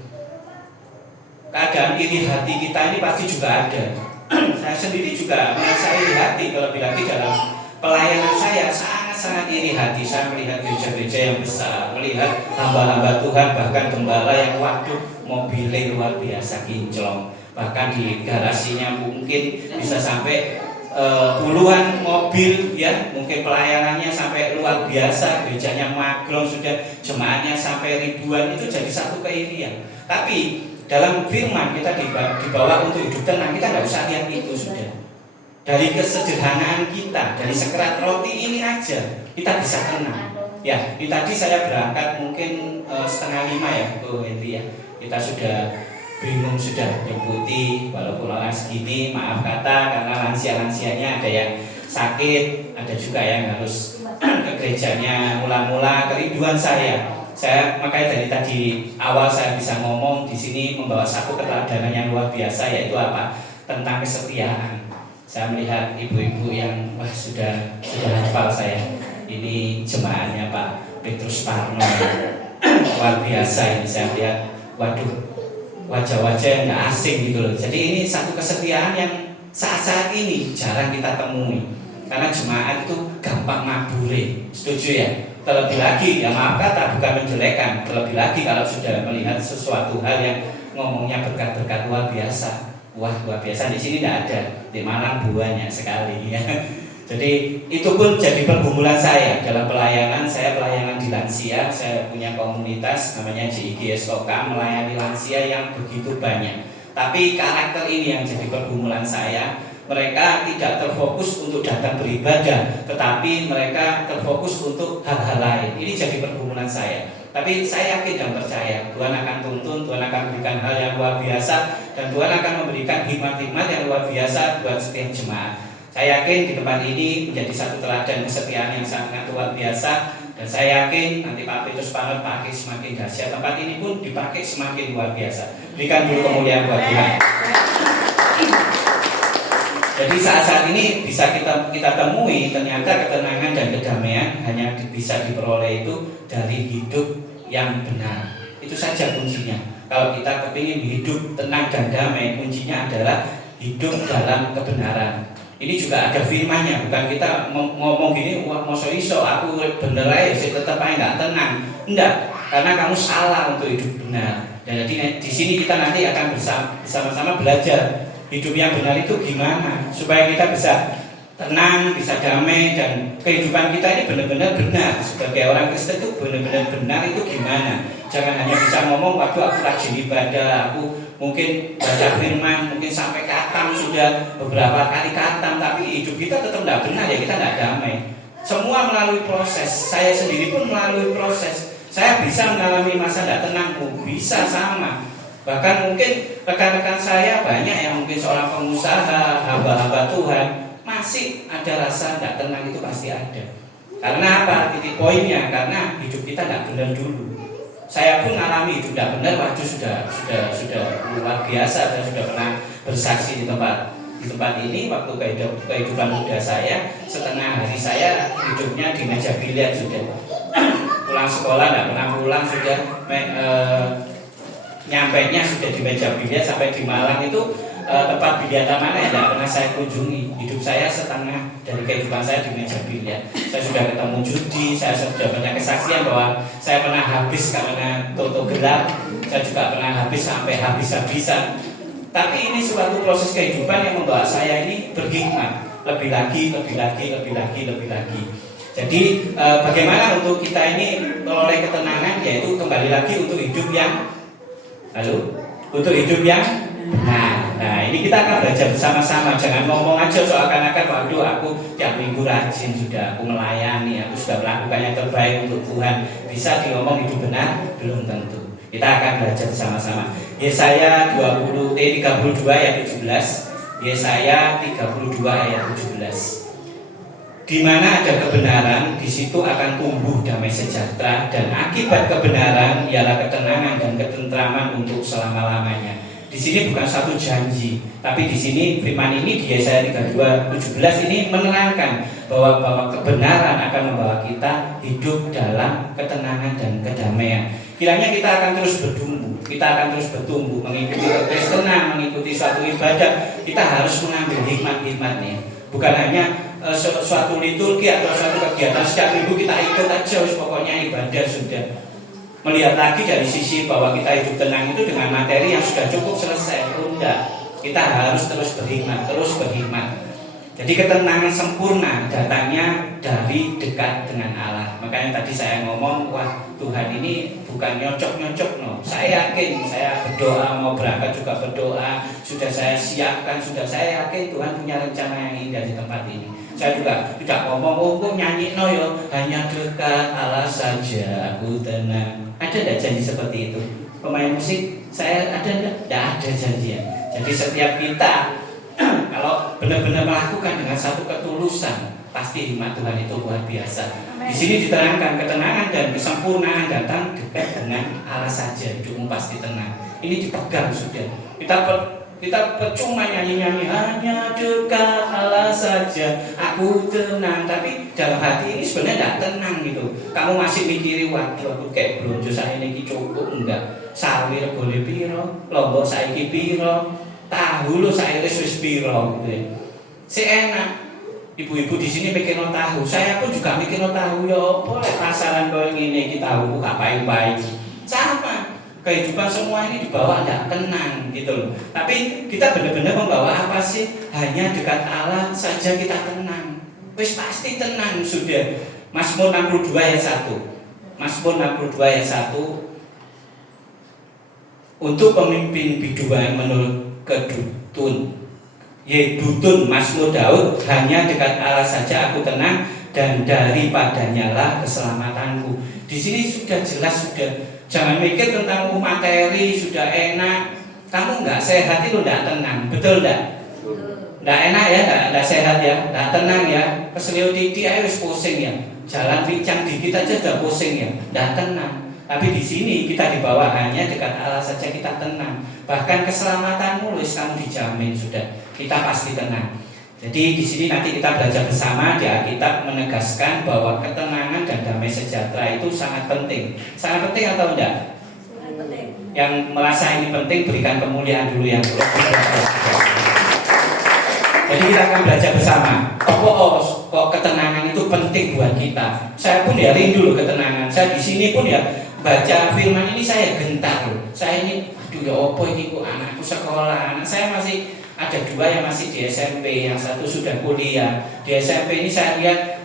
Keadaan iri hati kita ini pasti juga ada. Saya sendiri juga merasa iri hati, terlebih lagi dalam pelayanan saya sangat iri hati. Saya melihat gereja-gereja yang besar, melihat hamba-hamba Tuhan, bahkan gembala yang waduh mobilnya luar biasa kinclong, bahkan di garasinya mungkin bisa sampai puluhan mobil ya, mungkin pelayanannya sampai luar biasa, gerejanya maglong sudah, jemaatnya sampai ribuan. Itu jadi satu keirian. Tapi dalam firman kita dibawa untuk hidup tenang, kita nggak usah lihat itu sudah. Dari kesederhanaan kita, dari sekerat roti ini aja kita bisa tenang. Ya, ini tadi saya berangkat mungkin 4:30 ya, Bu Henry ya. Kita sudah bingung sudah jemputi, walaupun orang segini maaf kata karena lansia-lansianya ada yang sakit, ada juga yang harus ke gerejanya mula-mula. Kerinduan saya makanya dari tadi awal saya bisa ngomong di sini membawa satu keteladanan yang luar biasa, yaitu apa? Tentang kesetiaan. Saya melihat ibu-ibu yang sudah hafal saya. Ini jemaahnya Pak Petrus Parno, luar biasa ini saya lihat. Waduh, wajah-wajah yang gak asing gitu loh. Jadi ini satu kesetiaan yang saat-saat ini jarang kita temui. Karena jemaat itu gampang mabure. Setuju ya? Terlebih lagi, ya maaf kata bukan menjelekan, terlebih lagi kalau sudah melihat sesuatu hal yang ngomongnya berkat-berkat luar biasa. Wah, luar biasa. Di sini tidak ada. Di Malang banyak sekali ya. Jadi itu pun jadi pergumulan saya dalam pelayanan. Saya pelayanan di lansia, saya punya komunitas namanya JIGSOK, melayani lansia yang begitu banyak. Tapi karakter ini yang jadi pergumulan saya. Mereka tidak terfokus untuk datang beribadah, tetapi mereka terfokus untuk hal-hal lain. Ini jadi pergumulan saya. Tapi saya yakin dan percaya Tuhan akan tuntun, Tuhan akan memberikan hal yang luar biasa, dan Tuhan akan memberikan hikmat-hikmat yang luar biasa buat setiap jemaat. Saya yakin di tempat ini menjadi satu teladan kesetiaan yang sangat luar biasa, dan saya yakin nanti Pak Petrus Parno pakai semakin dahsyat. Tempat ini pun dipakai semakin luar biasa. Berikan dulu kemuliaan buat Tuhan. Jadi saat-saat ini bisa kita temui ternyata ketenangan dan kedamaian hanya bisa diperoleh itu dari hidup yang benar. Itu saja kuncinya. Kalau kita kepingin hidup tenang dan damai, kuncinya adalah hidup dalam kebenaran. Ini juga ada firmannya, bukan kita ngomong gini, wah moso iso aku bener aja tetap aja nggak tenang. Enggak, karena kamu salah untuk hidup benar. Dan jadi di sini kita nanti akan bersama-sama belajar hidup yang benar itu gimana supaya kita bisa tenang, bisa damai, dan kehidupan kita ini benar-benar benar. Sebagai orang Kristen itu benar-benar benar itu gimana? Jangan hanya bisa ngomong, waduh aku rajin ibadah, aku mungkin baca firman, mungkin sampai katam sudah beberapa kali katam, tapi hidup kita tetap tidak benar ya, kita tidak damai. Semua melalui proses. Saya sendiri pun melalui proses. Saya bisa mengalami masa tidak tenang, bisa sama. Bahkan mungkin rekan-rekan saya banyak yang mungkin seorang pengusaha, hamba-hamba Tuhan, masih ada rasa tidak tenang, itu pasti ada. Karena apa? Titik poinnya, karena hidup kita tidak benar dulu. Saya pun mengalami hidup tidak benar, waduh sudah luar biasa. Saya sudah pernah bersaksi di tempat ini waktu kehidupan muda saya. Setengah hari saya hidupnya di meja biliar sudah. Pulang sekolah tidak pernah pulang, sudah nyampainya sudah di meja biliar. Sampai di Malang itu tempat biliar mana yang tidak pernah saya kunjungi. Hidup saya setengah dari kehidupan saya di meja biliar. Saya sudah ketemu judi, saya sudah banyak kesaksian bahwa saya pernah habis karena toto gelap. Saya juga pernah habis sampai habis-habisan. Tapi ini suatu proses kehidupan yang membawa saya ini berhikmat. Lebih lagi. Jadi bagaimana untuk kita ini memperoleh ketenangan, yaitu kembali lagi untuk hidup yang Nah, ini kita akan belajar bersama-sama. Jangan ngomong aja seakan-akan waduh aku tiap minggu rajin, sudah aku melayani, aku sudah melakukan yang terbaik untuk Tuhan. Bisa diomong hidup benar? Belum tentu. Kita akan belajar bersama-sama. Yesaya 32 ayat 17. Yesaya 32 ayat 17. Di mana ada kebenaran, di situ akan tumbuh damai sejahtera, dan akibat kebenaran ialah ketenangan dan ketentraman untuk selama-lamanya. Di sini bukan satu janji, tapi di sini firman ini di Yesaya 32:17 ini menerangkan bahwa kebenaran akan membawa kita hidup dalam ketenangan dan kedamaian. Kiranya kita akan terus bertumbuh, kita akan terus bertumbuh mengikuti kekristenan, mengikuti suatu ibadah. Kita harus mengambil hikmat-hikmatnya, bukan hanya suatu liturgi atau suatu kegiatan setiap minggu kita ikut aja, pokoknya ibadah sudah. Melihat lagi dari sisi bahwa kita hidup tenang itu dengan materi yang sudah cukup selesai. Tidak, kita harus terus berhikmat. Jadi ketenangan sempurna datangnya dari dekat dengan Allah. Makanya tadi saya ngomong, wah Tuhan ini bukan nyocok-nyocok no. Saya yakin, saya berdoa mau berangkat juga berdoa. Sudah saya siapkan, sudah saya yakin Tuhan punya rencana yang indah di tempat ini. Saya juga tidak ngomong, kok nyanyi no yo, hanya dekat Allah saja aku tenang. Ada tidak janji seperti itu? Pemain musik, saya ada tidak? Tidak ada janjian. Jadi setiap kita kalau benar-benar melakukan dengan satu ketulusan, pasti hikmat Tuhan itu luar biasa. Di sini diterangkan ketenangan dan kesempurnaan datang dekat dengan Allah saja, hidupmu pasti tenang. Ini dipegang sudah. Kita percuma nyanyi-nyanyi hanya dekat Allah saja aku tenang, tapi dalam hati ini sebenarnya tidak tenang gitu. Kamu masih mikiri waduh aku kayak blonjo saya ini cukup enggak, sawir boleh piro, lombok saiki piro, tahu lo saya wis piro gitu ya. Si enak. Ibu-ibu di sini mikirno tahu, saya pun juga mikirno tahu ya apa pasaran koyo ngene iki tahu gak baik-baik. Sama. Kehidupan semua ini dibawa tidak tenang gitu loh. Tapi kita benar-benar membawa apa sih? Hanya dekat Allah saja kita tenang. Wis pasti tenang sudah. Mazmur 62 ayat 1. Mazmur 62 ayat 1. Untuk pemimpin biduan menurut kedutun Yedutun Mazmur Daud, hanya dekat Allah saja aku tenang, dan daripadanya lah keselamatanku. Di sini sudah jelas sudah. Jangan mikir tentang materi sudah enak, kamu nggak sehat itu nggak tenang, betul nggak? Nggak enak ya, nggak sehat ya, nggak tenang ya. Keseliu titik aja wis pusing ya, jalan pincang dikit aja udah pusing ya, nggak tenang. Tapi di sini kita dibawa hanya dekat Allah saja kita tenang. Bahkan keselamatanmu wis kamu dijamin sudah, kita pasti tenang. Jadi di sini nanti kita belajar bersama di Alkitab menegaskan bahwa ketenangan dan damai sejahtera itu sangat penting. Sangat penting atau enggak? Sangat penting. Yang merasa ini penting berikan kemuliaan dulu yang Jadi kita akan belajar bersama. Kok ketenangan itu penting buat kita. Saya pun ya rindu loh ketenangan. Saya di sini pun ya baca firman ini saya gentar loh. Saya ini aduh ya opo ini kok anakku sekolah. Anak saya masih ada 2 yang masih di SMP, yang satu sudah kuliah. Di SMP ini saya lihat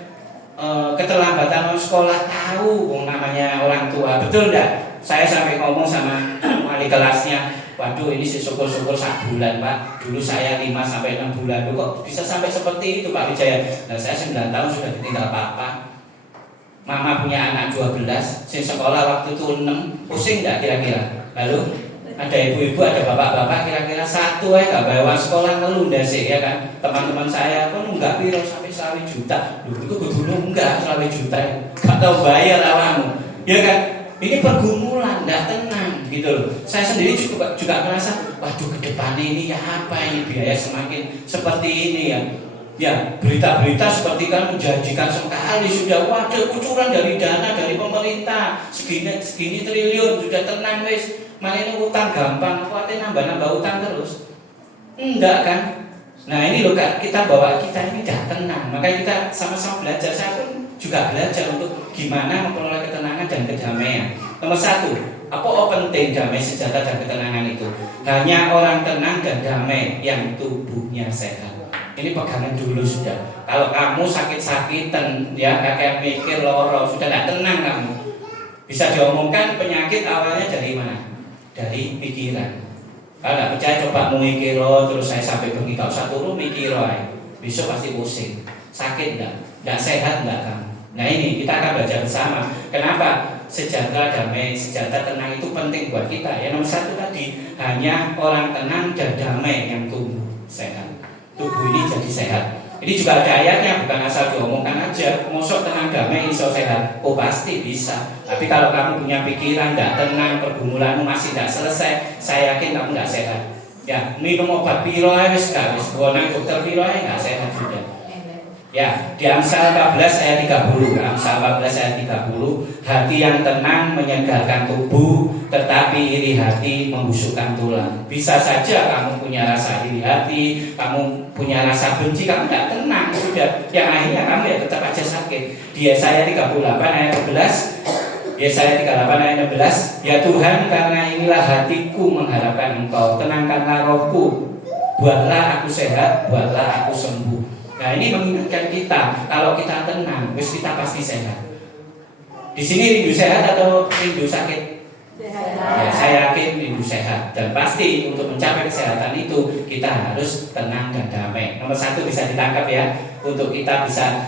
keterlambatan sekolah, tahu namanya orang tua, betul enggak? Saya sampai ngomong sama wali kelasnya, waduh ini syukur-syukur 1 bulan Pak, dulu saya 5 sampai 6 bulan. Kok bisa sampai seperti itu Pak Wijaya? Nah saya 9 tahun sudah ditinggal papa, mama punya anak 12, si sekolah waktu itu 6, pusing enggak kira-kira? Lalu ada ibu-ibu, ada bapak-bapak, kira-kira 1 gak bawa sekolah ngeluh sih ya kan. Teman-teman saya kok nunggak piro sampai 20 juta. Loh itu kudu nunggak 20 juta. Gak tau bayar awakmu. Ya kan? Ini pergumulan, tidak tenang gitu loh. Saya sendiri juga merasa, waduh ke depan ini ya apa ini biaya semakin seperti ini ya. Ya berita-berita seperti kan menjanjikan sekali sudah waduh kucuran dari dana dari pemerintah segini triliun sudah tenang wes. Malah ini utang gampang, khawatir nambah-nambah utang terus. Enggak kan? Nah ini loh Kak, kita bawa kita ini tidak tenang. Makanya kita sama-sama belajar. Saya pun juga belajar untuk gimana memperoleh ketenangan dan kedamaian. Nomor satu, apa penting damai sejahtera dan ketenangan itu? Hanya orang tenang dan damai yang tubuhnya sehat. Ini pegangan dulu sudah. Kalau kamu sakit-sakitan, ya kakek mikir loro, sudah tidak tenang kamu. Bisa diomongkan penyakit awalnya dari mana? Dari pikiran. Kalau tidak percaya coba mikir terus saya sampai pergi tak usah turun mikir besok pasti pusing. Sakit enggak? Enggak sehat enggak kamu? Nah ini kita akan belajar bersama. Kenapa? Sejahtera, damai, sejahtera, tenang itu penting buat kita. Yang nomor satu tadi, hanya orang tenang dan damai yang tumbuh sehat. Tubuh ini jadi sehat. Ini juga ada ayatnya, bukan asal diomongkan aja. Mosok tenang damai iso sehat. Oh pasti bisa. Tapi kalau kamu punya pikiran tidak tenang, pergumulanmu masih tidak selesai, saya yakin kamu tidak sehat. Ya minum obat piro wis gak wis nang dokter piro nggak sehat sudah. Ya, di Amsal 14 ayat 30. Amsal 14 ayat 30, hati yang tenang menyegarkan tubuh, tetapi iri hati membusukkan tulang. Bisa saja kamu punya rasa iri hati, kamu punya rasa benci, kamu tidak tenang sudah. Yang akhirnya kamu ya tetap aja sakit. Di Yesaya 38 ayat 11, Yesaya 38 ayat 16, ya Tuhan, karena inilah hatiku mengharapkan Engkau, tenangkanlah rohku, buatlah aku sehat, buatlah aku sembuh. Nah ini mengingatkan kita, kalau kita tenang, wis kita pasti sehat. Di sini rindu sehat atau rindu sakit? Ya, saya yakin rindu sehat. Dan pasti untuk mencapai kesehatan itu kita harus tenang dan damai. Nomor satu bisa ditangkap ya. Untuk kita bisa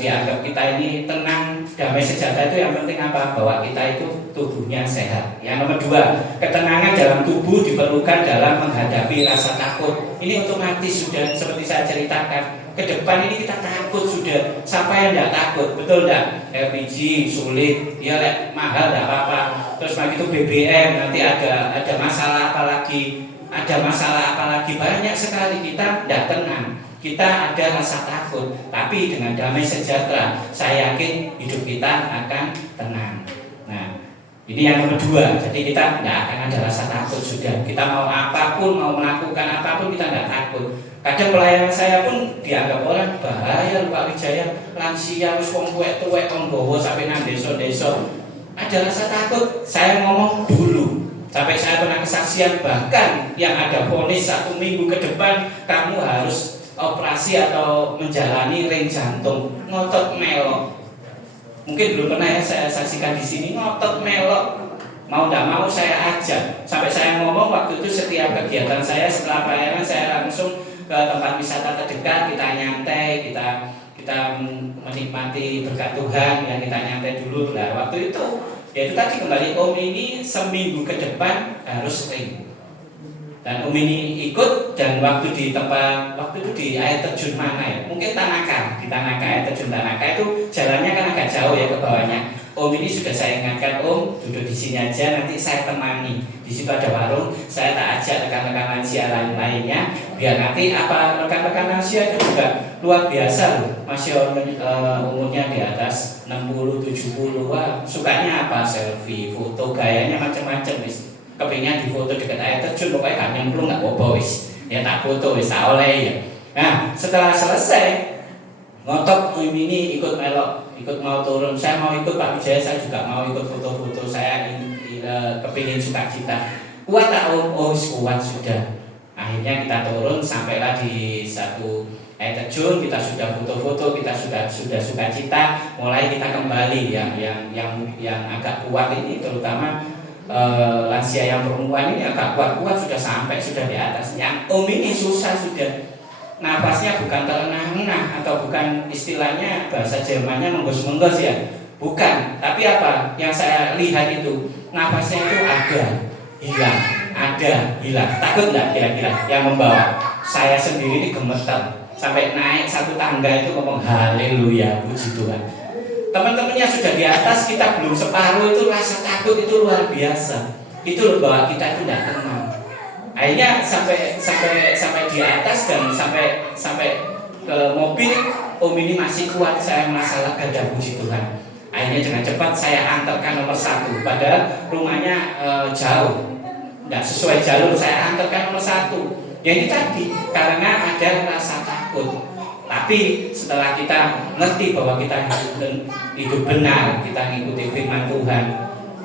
dianggap kita ini tenang, damai, sejahtera itu yang penting apa? Bahwa kita itu tubuhnya sehat. Yang nomor dua, ketenangan dalam tubuh diperlukan dalam menghadapi rasa takut. Ini otomatis sudah seperti saya ceritakan. Ke depan ini kita takut sudah. Siapa yang tidak takut? Betul tidak? LPG sulit, ya mahal tidak apa-apa. Terus begitu BBM nanti ada masalah apa lagi? Ada masalah apa lagi? Banyak sekali kita tidak tenang. Kita ada rasa takut. Tapi dengan damai sejahtera, saya yakin hidup kita akan tenang. Nah, ini yang nomor dua. Jadi kita tidak akan ada rasa takut sudah. Kita mau apapun, mau melakukan apapun kita tidak takut. Kadang pelayanan saya pun dianggap orang bahaya Pak Wijaya, lansia wis wong tuwek-tuwek wong gowo sampai nang desa-desa. Ada rasa takut. Saya ngomong dulu. Sampai saya pernah kesaksian bahkan yang ada vonis 1 minggu ke depan kamu harus operasi atau menjalani ring jantung, ngotot melok. Mungkin belum pernah ya saya saksikan di sini ngotot melok. Mau tidak mau saya ajak. Sampai saya ngomong waktu itu setiap kegiatan saya setelah pelayanan saya langsung ke tempat wisata terdekat, kita nyantai, kita menikmati berkat Tuhan, ya kita nyantai dulu lah. Waktu itu, ya itu tadi kembali Om ini seminggu ke depan harus ring. Dan Om ini ikut dan waktu itu di air terjun mana ya? Mungkin Tanaka, di Tanaka air terjun Tanaka itu jalannya kan agak jauh ya ke bawahnya. Om ini sudah saya ingatkan, Om duduk di sini aja, nanti saya temani. Di situ ada warung, saya tak ajak rekan-rekan lansia lainnya, biar nanti apa rekan-rekan lansia itu juga luar biasa loh, masih umurnya di atas 60-70, wah sukanya apa selfie, foto, gayanya macam-macam wis. Kepingin di foto dekat air terjun, pokoknya gak nyemplung gak apa-apa wis. Ya tak foto wis tak oleh ya. Nah setelah selesai ngotot ini ikut melok, ikut mau turun. Saya mau ikut Pak Wijaya, saya juga mau ikut foto-foto. Saya kepingin sukacita. Kuat tak Om? Oh kuat sudah. Akhirnya kita turun sampailah di satu air terjun, kita sudah foto-foto, kita sudah sukacita. Mulai kita kembali yang agak kuat ini, terutama lansia yang perempuan ini agak kuat sudah sampai sudah di atas. Yang Om ini susah sudah. Nafasnya bukan terengah-engah atau bukan istilahnya bahasa Jermannya menggos-menggos ya, bukan. Tapi apa yang saya lihat itu nafasnya itu ada hilang. Takut nggak kira-kira yang membawa? Saya sendiri ini gemeter sampai naik satu tangga itu ngomong haleluya, puji Tuhan. teman-temannya sudah di atas, kita belum separuh, itu rasa takut itu luar biasa. Itu loh bahwa kita itu tidak tenang. Akhirnya sampai di atas dan sampai ke mobil, om ini masih kuat, saya merasa lega dan puji Tuhan. Akhirnya dengan cepat saya antarkan nomor 1, padahal rumahnya jauh, tidak sesuai jalur, saya antarkan nomor 1. Ya ini tadi, karena ada rasa takut. Tapi setelah kita ngerti bahwa kita hidup benar, kita mengikuti firman Tuhan,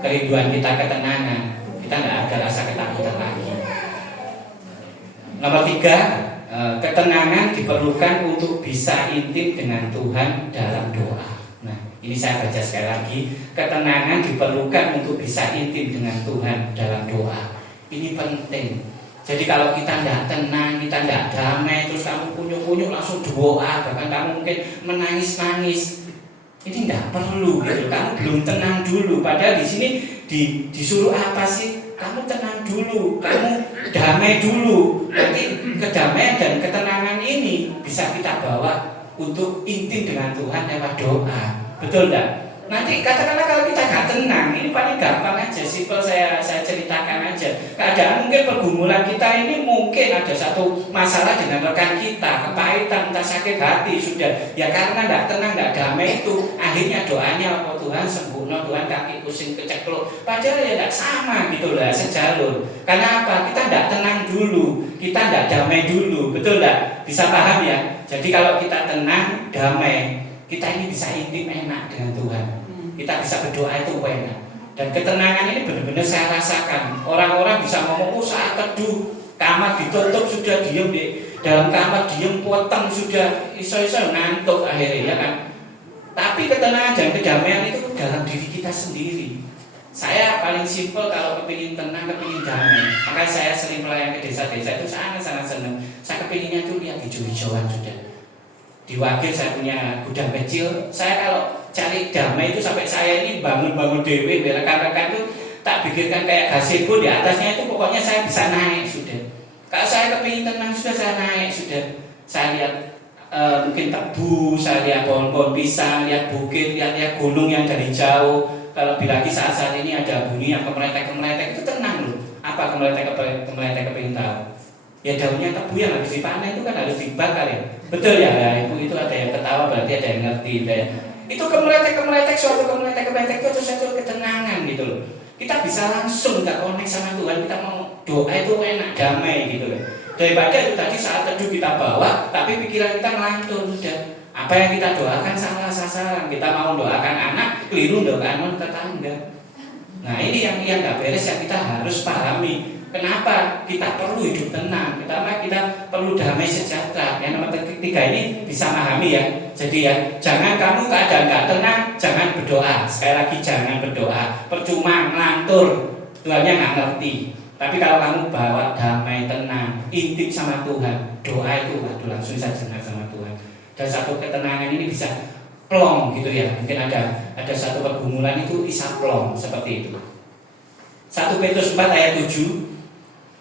kerinduan kita ketenangan, kita tidak ada rasa ketakutan lagi. Nomor 3, ketenangan diperlukan untuk bisa intim dengan Tuhan dalam doa. Nah, ini saya baca sekali lagi. Ketenangan diperlukan untuk bisa intim dengan Tuhan dalam doa. Ini penting. Jadi kalau kita tidak tenang, kita tidak damai, terus kamu kunyuk-kunyuk langsung doa, bahkan kamu mungkin menangis-nangis, ini tidak perlu gitu. Kamu belum tenang dulu. Padahal di sini disuruh apa sih? Kamu tenang dulu, kamu damai dulu. Nanti kedamaian dan ketenangan ini bisa kita bawa untuk intim dengan Tuhan lewat doa. Betul tidak? Nanti katakanlah kalau kita gak tenang, ini paling gampang aja, simpel saya ceritakan aja. Keadaan mungkin pergumulan kita ini mungkin ada satu masalah dengan rekan kita, kepahitan, entah sakit hati sudah. Ya karena gak tenang, gak damai itu, akhirnya doanya apa Tuhan sembuhno, Tuhan kaki pusing kecekluk. Padahal ya gak sama gitu lah, sejalur. Karena apa? Kita gak tenang dulu, kita gak damai dulu, betul gak? Bisa paham ya? Jadi kalau kita tenang, damai, kita ini bisa intim enak dengan Tuhan. Kita bisa berdoa itu enak. Dan ketenangan ini benar-benar saya rasakan. Orang-orang bisa ngomong, saat teduh, kamar ditutup sudah diem di dalam kamar, diem potong sudah iso-iso ngantuk akhirnya ya kan. Tapi ketenangan dan kedamaian itu dalam diri kita sendiri. Saya paling simpel kalau kepingin tenang, kepingin damai. Makanya saya sering melayani ke desa-desa itu sangat-sangat senang. Saya kepinginnya tuh lihat hijau-hijauan sudah. Di Wakil saya punya gudang kecil. Saya kalau cari damai itu sampai saya ini bangun-bangun dewe, rekan-rekan itu tak pikirkan kayak gazebo di atasnya itu pokoknya saya bisa naik sudah. Kalau saya kepingin tenang sudah saya naik sudah. Saya lihat mungkin tebu, saya lihat pohon-pohon pisang, lihat bukit, lihat gunung yang dari jauh. Kalau lagi saat-saat ini ada bunyi yang kemeretek itu tenang loh. Apa kemeretek kepingin tahu? Ya daunnya tebu yang habis dipanen itu kan harus dibakar ya. Betul ya, Ibu itu ada yang ketawa berarti ada yang ngerti ya. Itu kemeretek suatu kemeretek itu satu ketenangan gitu loh. Kita bisa langsung nggak connect sama Tuhan, kita mau doa itu enak, damai gitu loh. Daripada itu tadi saat teduh kita bawa, tapi pikiran kita ngelantur sudah. Apa yang kita doakan salah sasaran. Kita mau doakan anak, keliru doakan tetangga. Nah ini yang nggak beres yang kita harus pahami. Kenapa kita perlu hidup tenang? Kenapa kita perlu damai sejahtera? Yang nomor 3 ini bisa memahami ya. Jadi ya, jangan kamu keadaan nggak tenang, jangan berdoa. Sekali lagi jangan berdoa. Percuma ngelantur, Tuhannya nggak ngerti. Tapi kalau kamu bawa damai, tenang, intim sama Tuhan, doa itu waduh langsung saja sama Tuhan. Dan satu ketenangan ini bisa plong gitu ya. Mungkin ada satu pergumulan itu bisa plong seperti itu. 1 Petrus 4 ayat 7.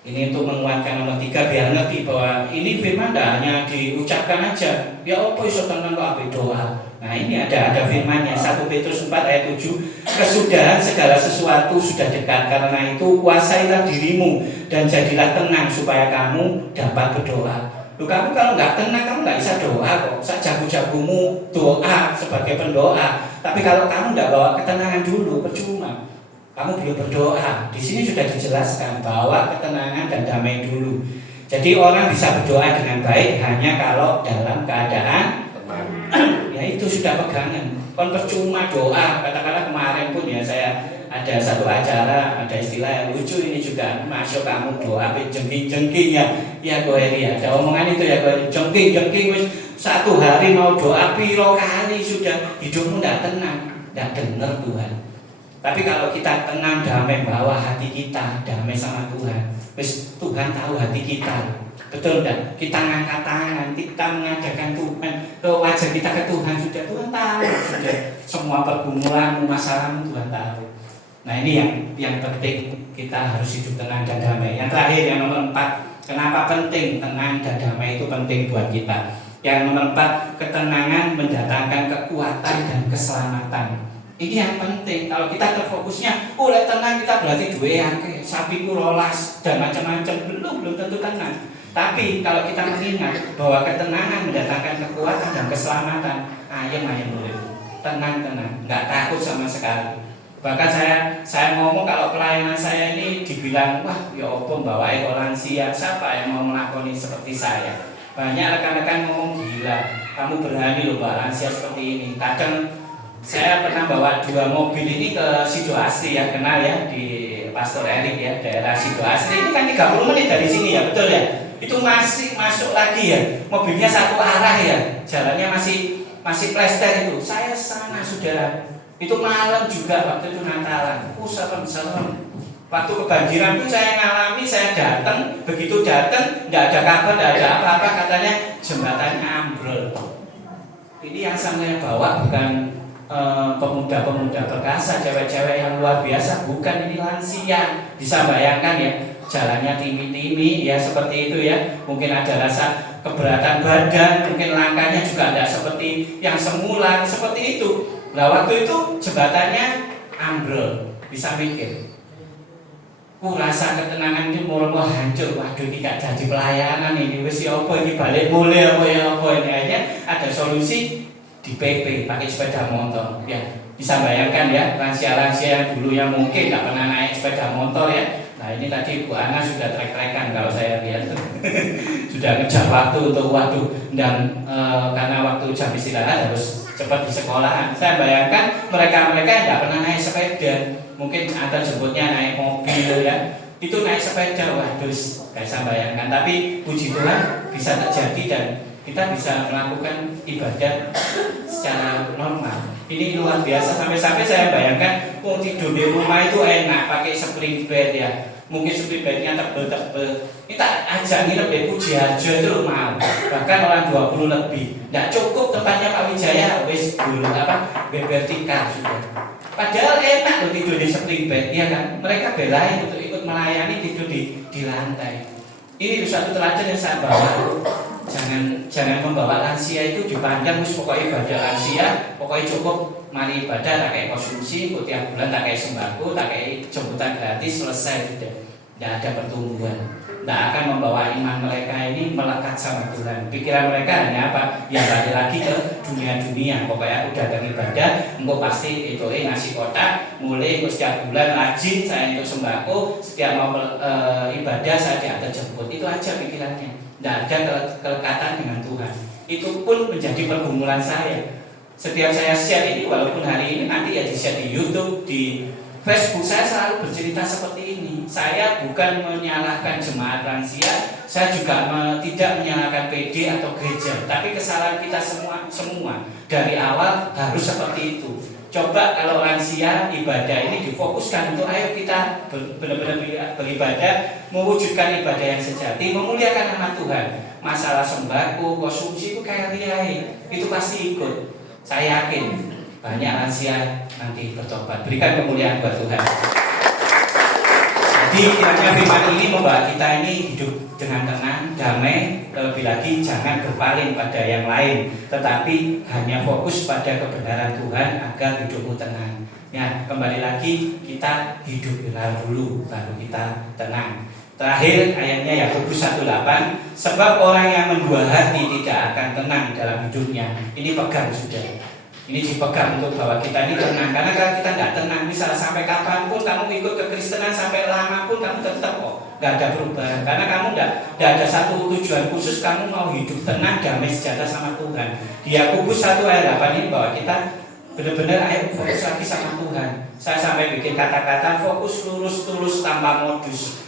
Ini untuk menguatkan nomor 3 biar ngerti bahwa ini firman tidak hanya diucapkan aja. Ya apa iso tenang kok ape doa. Nah ini ada firmannya 1 Petrus 4 ayat 7. Kesudahan segala sesuatu sudah dekat, karena itu kuasailah dirimu dan jadilah tenang supaya kamu dapat berdoa. Loh, kamu kalau nggak tenang kamu nggak bisa doa kok. Jago-jagomu doa sebagai pendoa. Tapi kalau kamu nggak bawa ketenangan dulu percuma. Kamu belum berdoa. Di sini sudah dijelaskan bahwa ketenangan dan damai dulu. Jadi orang bisa berdoa dengan baik hanya kalau dalam keadaan ya itu sudah pegangan. Kon percuma doa. Katakanlah kemarin pun ya saya ada satu acara, ada istilah yang lucu ini juga, masuk kamu doa jengking-jengking ya. Ya kowe ya, ada omongan itu ya kowe jengking-jengking wis 1 hari mau doa piro kali sudah hidupmu tidak tenang, tidak dengar Tuhan. Tapi kalau kita tenang, damai, bawa hati kita damai sama Tuhan, wis Tuhan tahu hati kita, betul enggak? Kita ngangkat tangan, kita mengadakan Tuhan ke wajah kita ke Tuhan sudah, Tuhan tahu sudah semua pergumulan, masalahmu Tuhan tahu. Nah ini yang penting, kita harus hidup tenang dan damai. Yang terakhir yang nomor 4, kenapa penting tenang dan damai itu penting buat kita? Yang nomor 4, ketenangan mendatangkan kekuatan dan keselamatan. Ini yang penting. Kalau kita terfokusnya, lek tenang kita berarti duwe akeh, sapi ku rolas dan macam-macam, belum tentu tenang. Tapi kalau kita mengingat bahwa ketenangan mendatangkan kekuatan dan keselamatan, ayem murid, tenang, nggak takut sama sekali. Bahkan saya ngomong kalau pelayanan saya ini dibilang, wah ya apa bawa lansia, siapa yang mau melakoni seperti saya? Banyak rekan-rekan ngomong, gila, kamu berani loh bawa lansia seperti ini. Kadang saya pernah bawa 2 mobil ini ke Sidoasri ya, kenal ya, di Pastor Erik ya, daerah Sidoasri. Ini kan 30 menit dari sini ya, betul ya? Itu masih masuk lagi ya, mobilnya satu arah ya, jalannya masih plester itu. Saya sana saudara, itu malam juga waktu itu Natalan, serem. Waktu kebanjiran pun saya ngalami, saya datang, begitu datang, tidak ada kabar, tidak ada apa-apa, katanya jembatannya ambrol. Ini yang saya bawa bukan pemuda-pemuda perkasa, cewek-cewek yang luar biasa, bukan, ini lansia. Bisa bayangkan ya, jalannya timi-timi ya seperti itu ya. Mungkin ada rasa keberatan badan, mungkin langkahnya juga tidak seperti yang semula, seperti itu. Nah waktu itu jembatannya ambrol, bisa mikir. Rasa ketenangan ini mulai hancur. Waduh, ini gak jadi pelayanan ini. Wis ya apa ini balik boleh apa ini. Akhirnya ada solusi di PP pakai sepeda motor. Ya bisa bayangkan ya, lansia-lansia yang dulu yang mungkin gak pernah naik sepeda motor ya. Nah ini tadi Bu Ana sudah trek-trekan kalau saya lihat sudah ngejar waktu untuk dan karena waktu jam istirahat harus cepat di sekolahan. Saya bayangkan mereka yang tidak pernah naik sepeda, mungkin antar jemputnya naik mobil ya, itu naik sepeda, waduh, saya bayangkan. Tapi puji Tuhan bisa terjadi dan kita bisa melakukan ibadah secara normal. Ini luar biasa, sampai-sampai saya bayangkan tidur di rumah itu enak, pakai spring bed ya. Mungkin spring bednya tebel-tebel. Ini tak ajak nginep di Puji Harjo itu mau. Bahkan orang 20 lebih. Nggak cukup tempatnya Pak Wijaya, wis dulu vertikal sudah. Padahal enak loh tidur di spring bed, ya kan? Mereka belain untuk ikut melayani tidur di lantai. Ini suatu teladan yang saya bawa. Jangan membawa lansia itu dipandang pokoknya ibadah lansia, pokoknya cukup mari ibadah, tak kayak konsumsi, tiap bulan tak kayak sembako, tak kayak jemputan gratis, selesai sudah. Tidak ada pertumbuhan. Tidak akan membawa iman mereka ini melekat sama Tuhan. Pikiran mereka hanya apa? Ya balik lagi ke dunia. Pokoknya aku datang ibadah, engkau pasti itu ngasih kotak, mulai setiap bulan rajin saya ikut sembako, setiap mau ibadah saya diantar jemput. Itu aja pikirannya. Tidak ada kelekatan dengan Tuhan. Itu pun menjadi pergumulan saya. Setiap saya share ini, walaupun hari ini nanti ya di-share di YouTube, di Facebook, saya selalu bercerita seperti ini. Saya bukan menyalahkan jemaat lansia, saya juga tidak menyalahkan PD atau gereja. Tapi kesalahan kita semua dari awal harus seperti itu. Coba kalau lansia ibadah ini difokuskan untuk ayo kita benar-benar beribadah, mewujudkan ibadah yang sejati, memuliakan nama Tuhan. Masalah sembako, konsumsi itu kayak riai, itu pasti ikut. Saya yakin banyak lansia nanti bertobat. Berikan kemuliaan buat Tuhan. Jadi kiranya firman ini membawa kita ini hidup dengan tenang, damai. Lebih lagi jangan berpaling pada yang lain, tetapi hanya fokus pada kebenaran Tuhan agar hidupmu tenang. Ya, kembali lagi kita hidup dulu baru kita tenang. Terakhir ayatnya Yakobus 1:8, sebab orang yang mendua hati tidak akan tenang dalam hidupnya. Ini pegang sudah. Ini dipegang untuk bahwa kita ini tenang. Karena kalau kita tidak tenang, misalnya sampai kapanpun kamu ikut kekristenan, sampai lama pun kamu tetap kok nggak ada perubahan. Karena kamu tidak ada satu tujuan khusus, kamu mau hidup tenang, damai, sejahtera sama Tuhan. Di Yakobus 1:8 ini bahwa kita benar-benar ayo fokus lagi sama Tuhan. Saya sampai bikin kata-kata fokus, lurus, tulus, tanpa modus.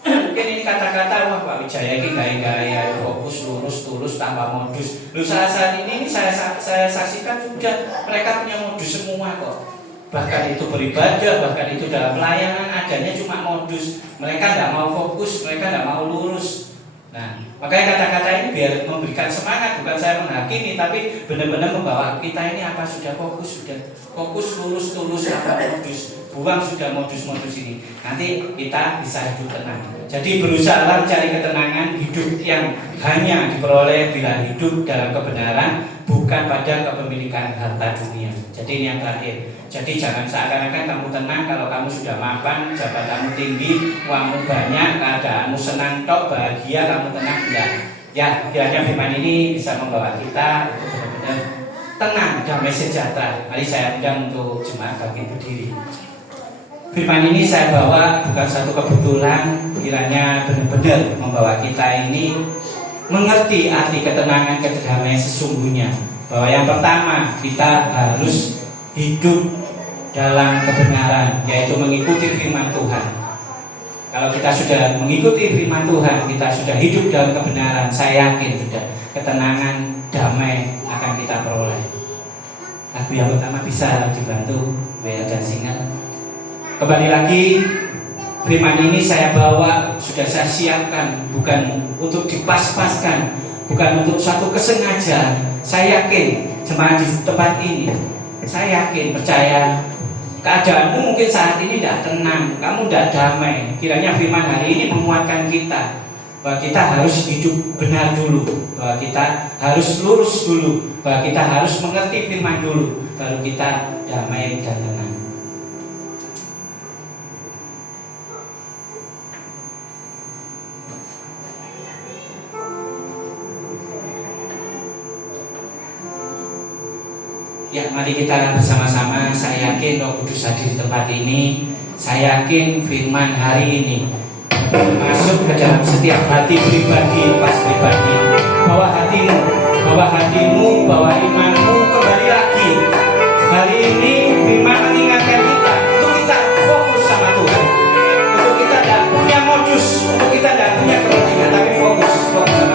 Mungkin ini kata-kata wah Pak Wijaya ini gaya-gaya fokus, lurus, tulus, tanpa modus. Lu saat ini saya saksikan sudah mereka punya modus semua kok. Bahkan itu beribadah, bahkan itu dalam pelayanan adanya cuma modus. Mereka tidak mau fokus, mereka tidak mau lurus. Nah, makanya kata-kata ini biar memberikan semangat, bukan saya menghakimi, tapi benar-benar membawa kita ini apa sudah fokus lurus tulus apa modus, buang sudah modus-modus ini. Nanti kita bisa hidup tenang. Jadi berusaha mencari ketenangan hidup yang hanya diperoleh bila hidup dalam kebenaran, bukan pada kepemilikan harta dunia. Jadi ini yang terakhir. Jadi jangan seakan-akan kamu tenang kalau kamu sudah mapan, jabatanmu tinggi, uangmu banyak, keadaanmu senang tok, bahagia, kamu tenang, enggak. Ya, kiranya firman ini bisa membawa kita untuk benar-benar tenang, damai sejahtera. Mari saya undang untuk jemaat bagi berdiri. Firman ini saya bawa bukan satu kebetulan, kiranya benar-benar membawa kita ini mengerti arti ketenangan, kedamaian sesungguhnya. Bahwa yang pertama kita harus hidup dalam kebenaran, yaitu mengikuti firman Tuhan. Kalau kita sudah mengikuti firman Tuhan, kita sudah hidup dalam kebenaran, saya yakin sudah ketenangan, damai akan kita peroleh. Lagu yang pertama bisa dibantu Bel dan Singal. Kembali lagi, firman ini saya bawa, sudah saya siapkan, bukan untuk dipas-paskan, bukan untuk suatu kesengajaan. Saya yakin jemaat di tempat ini, saya yakin, percaya, keadaanmu mungkin saat ini tidak tenang, kamu tidak damai. Kiranya firman hari ini menguatkan kita bahwa kita harus hidup benar dulu, bahwa kita harus lurus dulu, bahwa kita harus mengerti firman dulu, baru kita damai dan tenang. Ya, mari kita bersama-sama. Saya yakin Roh Kudus hadir di tempat ini. Saya yakin firman hari ini masuk ke dalam setiap hati pribadi, lepas pribadi. Bawa hatimu, bawa imanmu kembali lagi. Hari ini firman mengingatkan kita untuk kita fokus sama Tuhan, untuk kita tidak punya modus, untuk kita tidak punya kepentingan, tapi fokus sama Tuhan.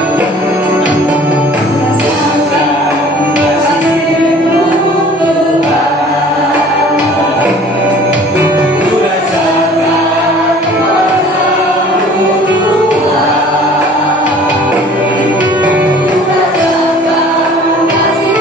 Kasih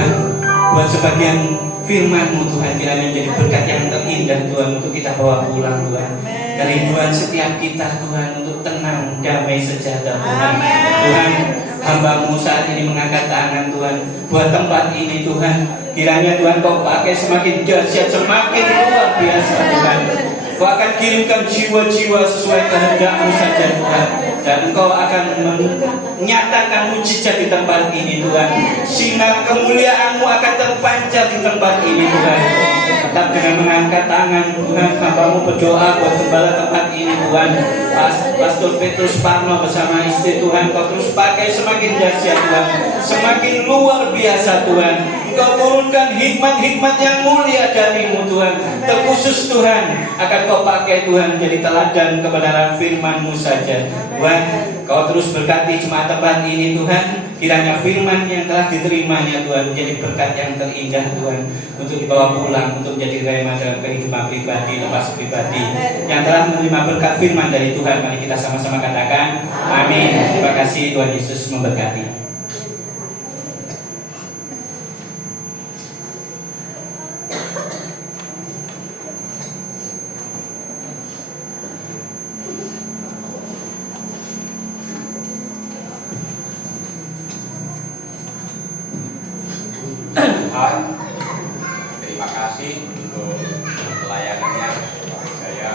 Tuhan, buat sebagian firman-Mu Tuhan, kiranya menjadi berkat yang terindah Tuhan untuk kita bawa pulang Tuhan. Kerinduan setiap kita Tuhan untuk tenang, damai, sejahtera Tuhan. Tuhan, hamba-Mu saat ini mengangkat tangan Tuhan buat tempat ini Tuhan. Kiranya Tuhan Kau pakai semakin dahsyat, semakin luar biasa Tuhan. Kau akan kirimkan jiwa-jiwa sesuai kehendak-Mu saja Tuhan. Dan Engkau akan menyatakan mujizat di tempat ini Tuhan, sehingga kemuliaan-Mu akan terpancar di tempat ini Tuhan. Tetap dengan mengangkat tangan Tuhan, hamba-Mu berdoa buat gembala tempat ini Tuhan, Pastor Petrus Parno bersama istri Tuhan. Kau terus pakai semakin dahsyat Tuhan, semakin luar biasa Tuhan. Kau turunkan hikmat-hikmat yang mulia dari-Mu Tuhan. Terkhusus Tuhan akan Kau pakai Tuhan jadi teladan kebenaran firman-Mu saja Tuhan. Kau terus berkati jemaat tempat ini Tuhan. Kiranya firman yang telah diterimanya Tuhan menjadi berkat yang terindah Tuhan, untuk dibawa pulang, untuk menjadi rema dalam kehidupan pribadi, lepas pribadi. Yang telah menerima berkat firman dari Tuhan, mari kita sama-sama katakan amin. Terima kasih, Tuhan Yesus memberkati. Tuhan, terima kasih untuk pelayanannya kepada saya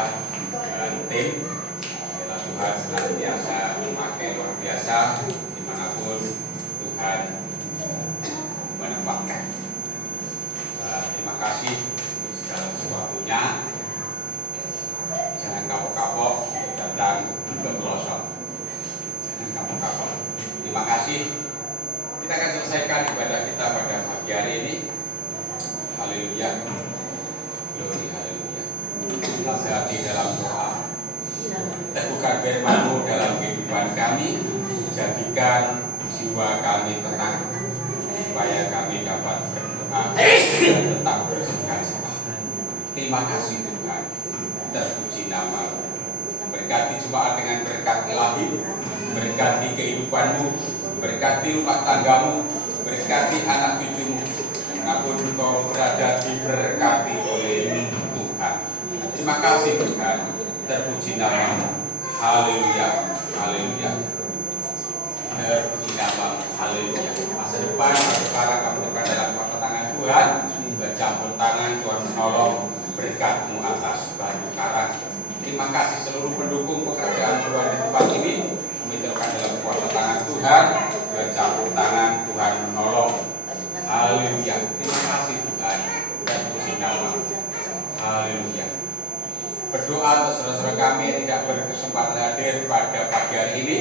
dan tim. Bila Tuhan senantiasa memakai luar biasa dimanapun Tuhan menempatkan. Terima kasih untuk segala sesuatunya. Jangan kapok-kapok datang ke pelosok. Jangan kapok-kapok. Terima kasih. Kita akan selesaikan ibadah kita pada pagi hari ini. Haleluya. Glory haleluya. Kita hati dalam doa. Teguhkan firman-Mu dalam kehidupan kami. Jadikan jiwa kami tenang, supaya kami dapat berdoa dan tetap bersukacita. Terima kasih Tuhan. Terpuji nama-Mu. Berkati jemaat dengan berkat ilahi. Berkati kehidupan-Mu. Berkati rumah tanggamu, berkati anak cucumu, dimanapun engkau berada diberkati oleh Tuhan. Terima kasih Tuhan, terpuji nama-Mu. Haleluya, haleluya. Terpuji nama-Mu, haleluya. Masa depan, sekarang kami letakkan dalam kuasa tangan Tuhan, bercampur tangan Tuhan menolong, berkat-Mu atas batu karang. Terima kasih seluruh pendukung pekerjaan Tuhan di tempat ini. Kami letakkan dalam kuasa tangan Tuhan, bercampur tangan Tuhan menolong. Haleluya. Terima kasih Tuhan, dan puji nama. Haleluya. Berdoa untuk saudara-saudara kami yang tidak berkesempatan hadir pada pagi hari ini.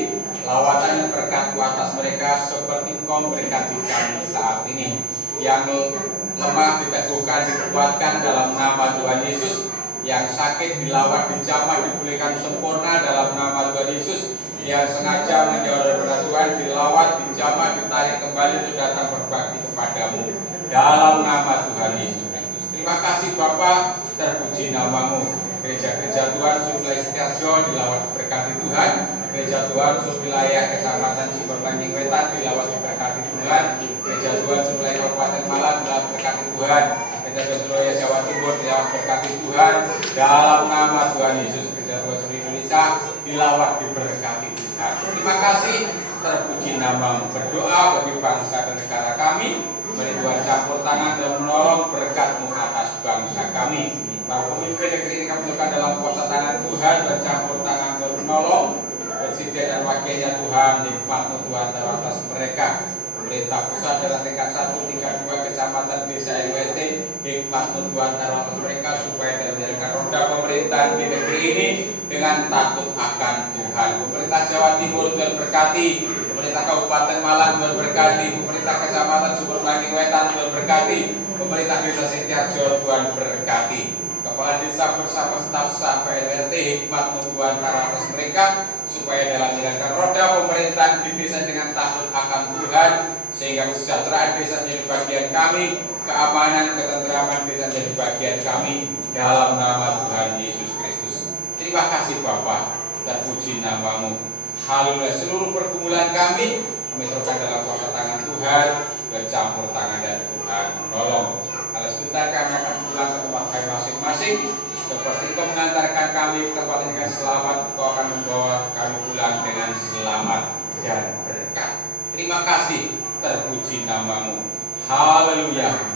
Lawatan berkat atas mereka seperti Engkau memberkati kami saat ini. Yang lemah diteguhkan, dikuatkan dalam nama Tuhan Yesus. Yang sakit dilawat, dijamah, dipulihkan sempurna dalam nama Tuhan Yesus. Yang sengaja menjauh dari Tuhan dilawat, dijamah, ditarik kembali untuk datang berbakti kepadamu dalam nama Tuhan Yesus Kristus. Terima kasih Bapa, terpuji nama-Mu. Gereja-gereja Tuhan Sublai Setiarjo dilawat berkati Tuhan. Gereja Tuhan Wilayah Kecamatan Ciberbanjing Wetan dilawat berkati Tuhan. Gereja Tuhan Sublai Kabupaten Malang dilawat berkati Tuhan. Gereja Tuhan Surabaya Jawa Timur dilawat berkati Tuhan dalam nama Tuhan Yesus. Gereja Tuhan Seluruh Indonesia dilawat diberkati Tuhan. Terima kasih, terpuji nama-Mu. Berdoa bagi bangsa dan negara kami. Beri Tuhan campur tangan dan menolong, berkat-Mu atas bangsa kami. Para pemimpin negeri ini kami letakkan dalam kuasa tangan Tuhan, dan campur tangan dan menolong. Presiden dan wakilnya Tuhan, nikmat-Mu Tuhan atas mereka. Pemerintah pusat dalam tingkat 1, tingkat 2, kecamatan, desa, RWT, hikmat-Mu Tuhan atas mereka, supaya dalam menjalankan roda pemerintahan di negeri ini dengan takut akan Tuhan. Pemerintah Jawa Timur Tuhan berkati, pemerintah Kabupaten Malang Tuhan berkati, pemerintah Kecamatan Ciberbanjing Wetan Tuhan berkati, pemerintah Desa Setiarjo Tuhan berkati. Kepala desa bersama staf sampai RT, hikmat-Mu Tuhan atas mereka, supaya dalam menjalankan roda pemerintahan di desa dengan takut akan Tuhan, sehingga kesejahteraan desa menjadi bagian kami, keamanan, ketenteraman desa menjadi bagian kami, dalam nama Tuhan Yesus Kristus. Terima kasih Bapa, terpuji nama-Mu. Haleluya. Seluruh pergumulan kami teruskan dalam kuasa tangan Tuhan, bercampur tangan dan Tuhan menolong. Kalau sebentar kami akan pulang ke tempat kami masing-masing. Seperti Kau mengantarkan kami ke tempat ini dengan selamat, Kau akan membawa kami pulang dengan selamat dan berkat. Terima kasih, terpuji namamu. Haleluya.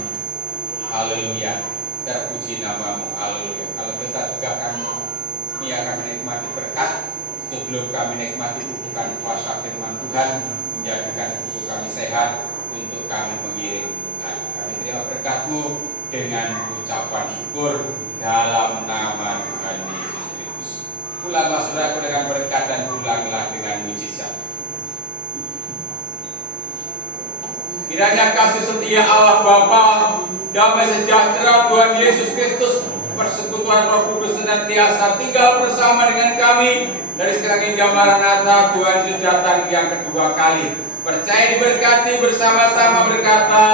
Haleluya. Terpuji namamu. Haleluya. Kalau kita juga kami akan menikmati berkat. Sebelum kami menikmati bukan kuasa firman Tuhan, menjadikan tubuh kami sehat untuk kami mengiring Tuhan. Kami terima berkat-Mu dengan ucapan syukur dalam nama Tuhan Yesus Kristus. Pulanglah saudaraku dengan berkat dan pulanglah dengan mujizat. Kiranya kasih setia Allah Bapa, damai sejahtera Tuhan Yesus Kristus, persekutuan Roh Kudus senantiasa tinggal bersama dengan kami dari sekarang hingga Maranatha Tuhan Yesus datang yang kedua kali. Percaya diberkati, bersama-sama berkata.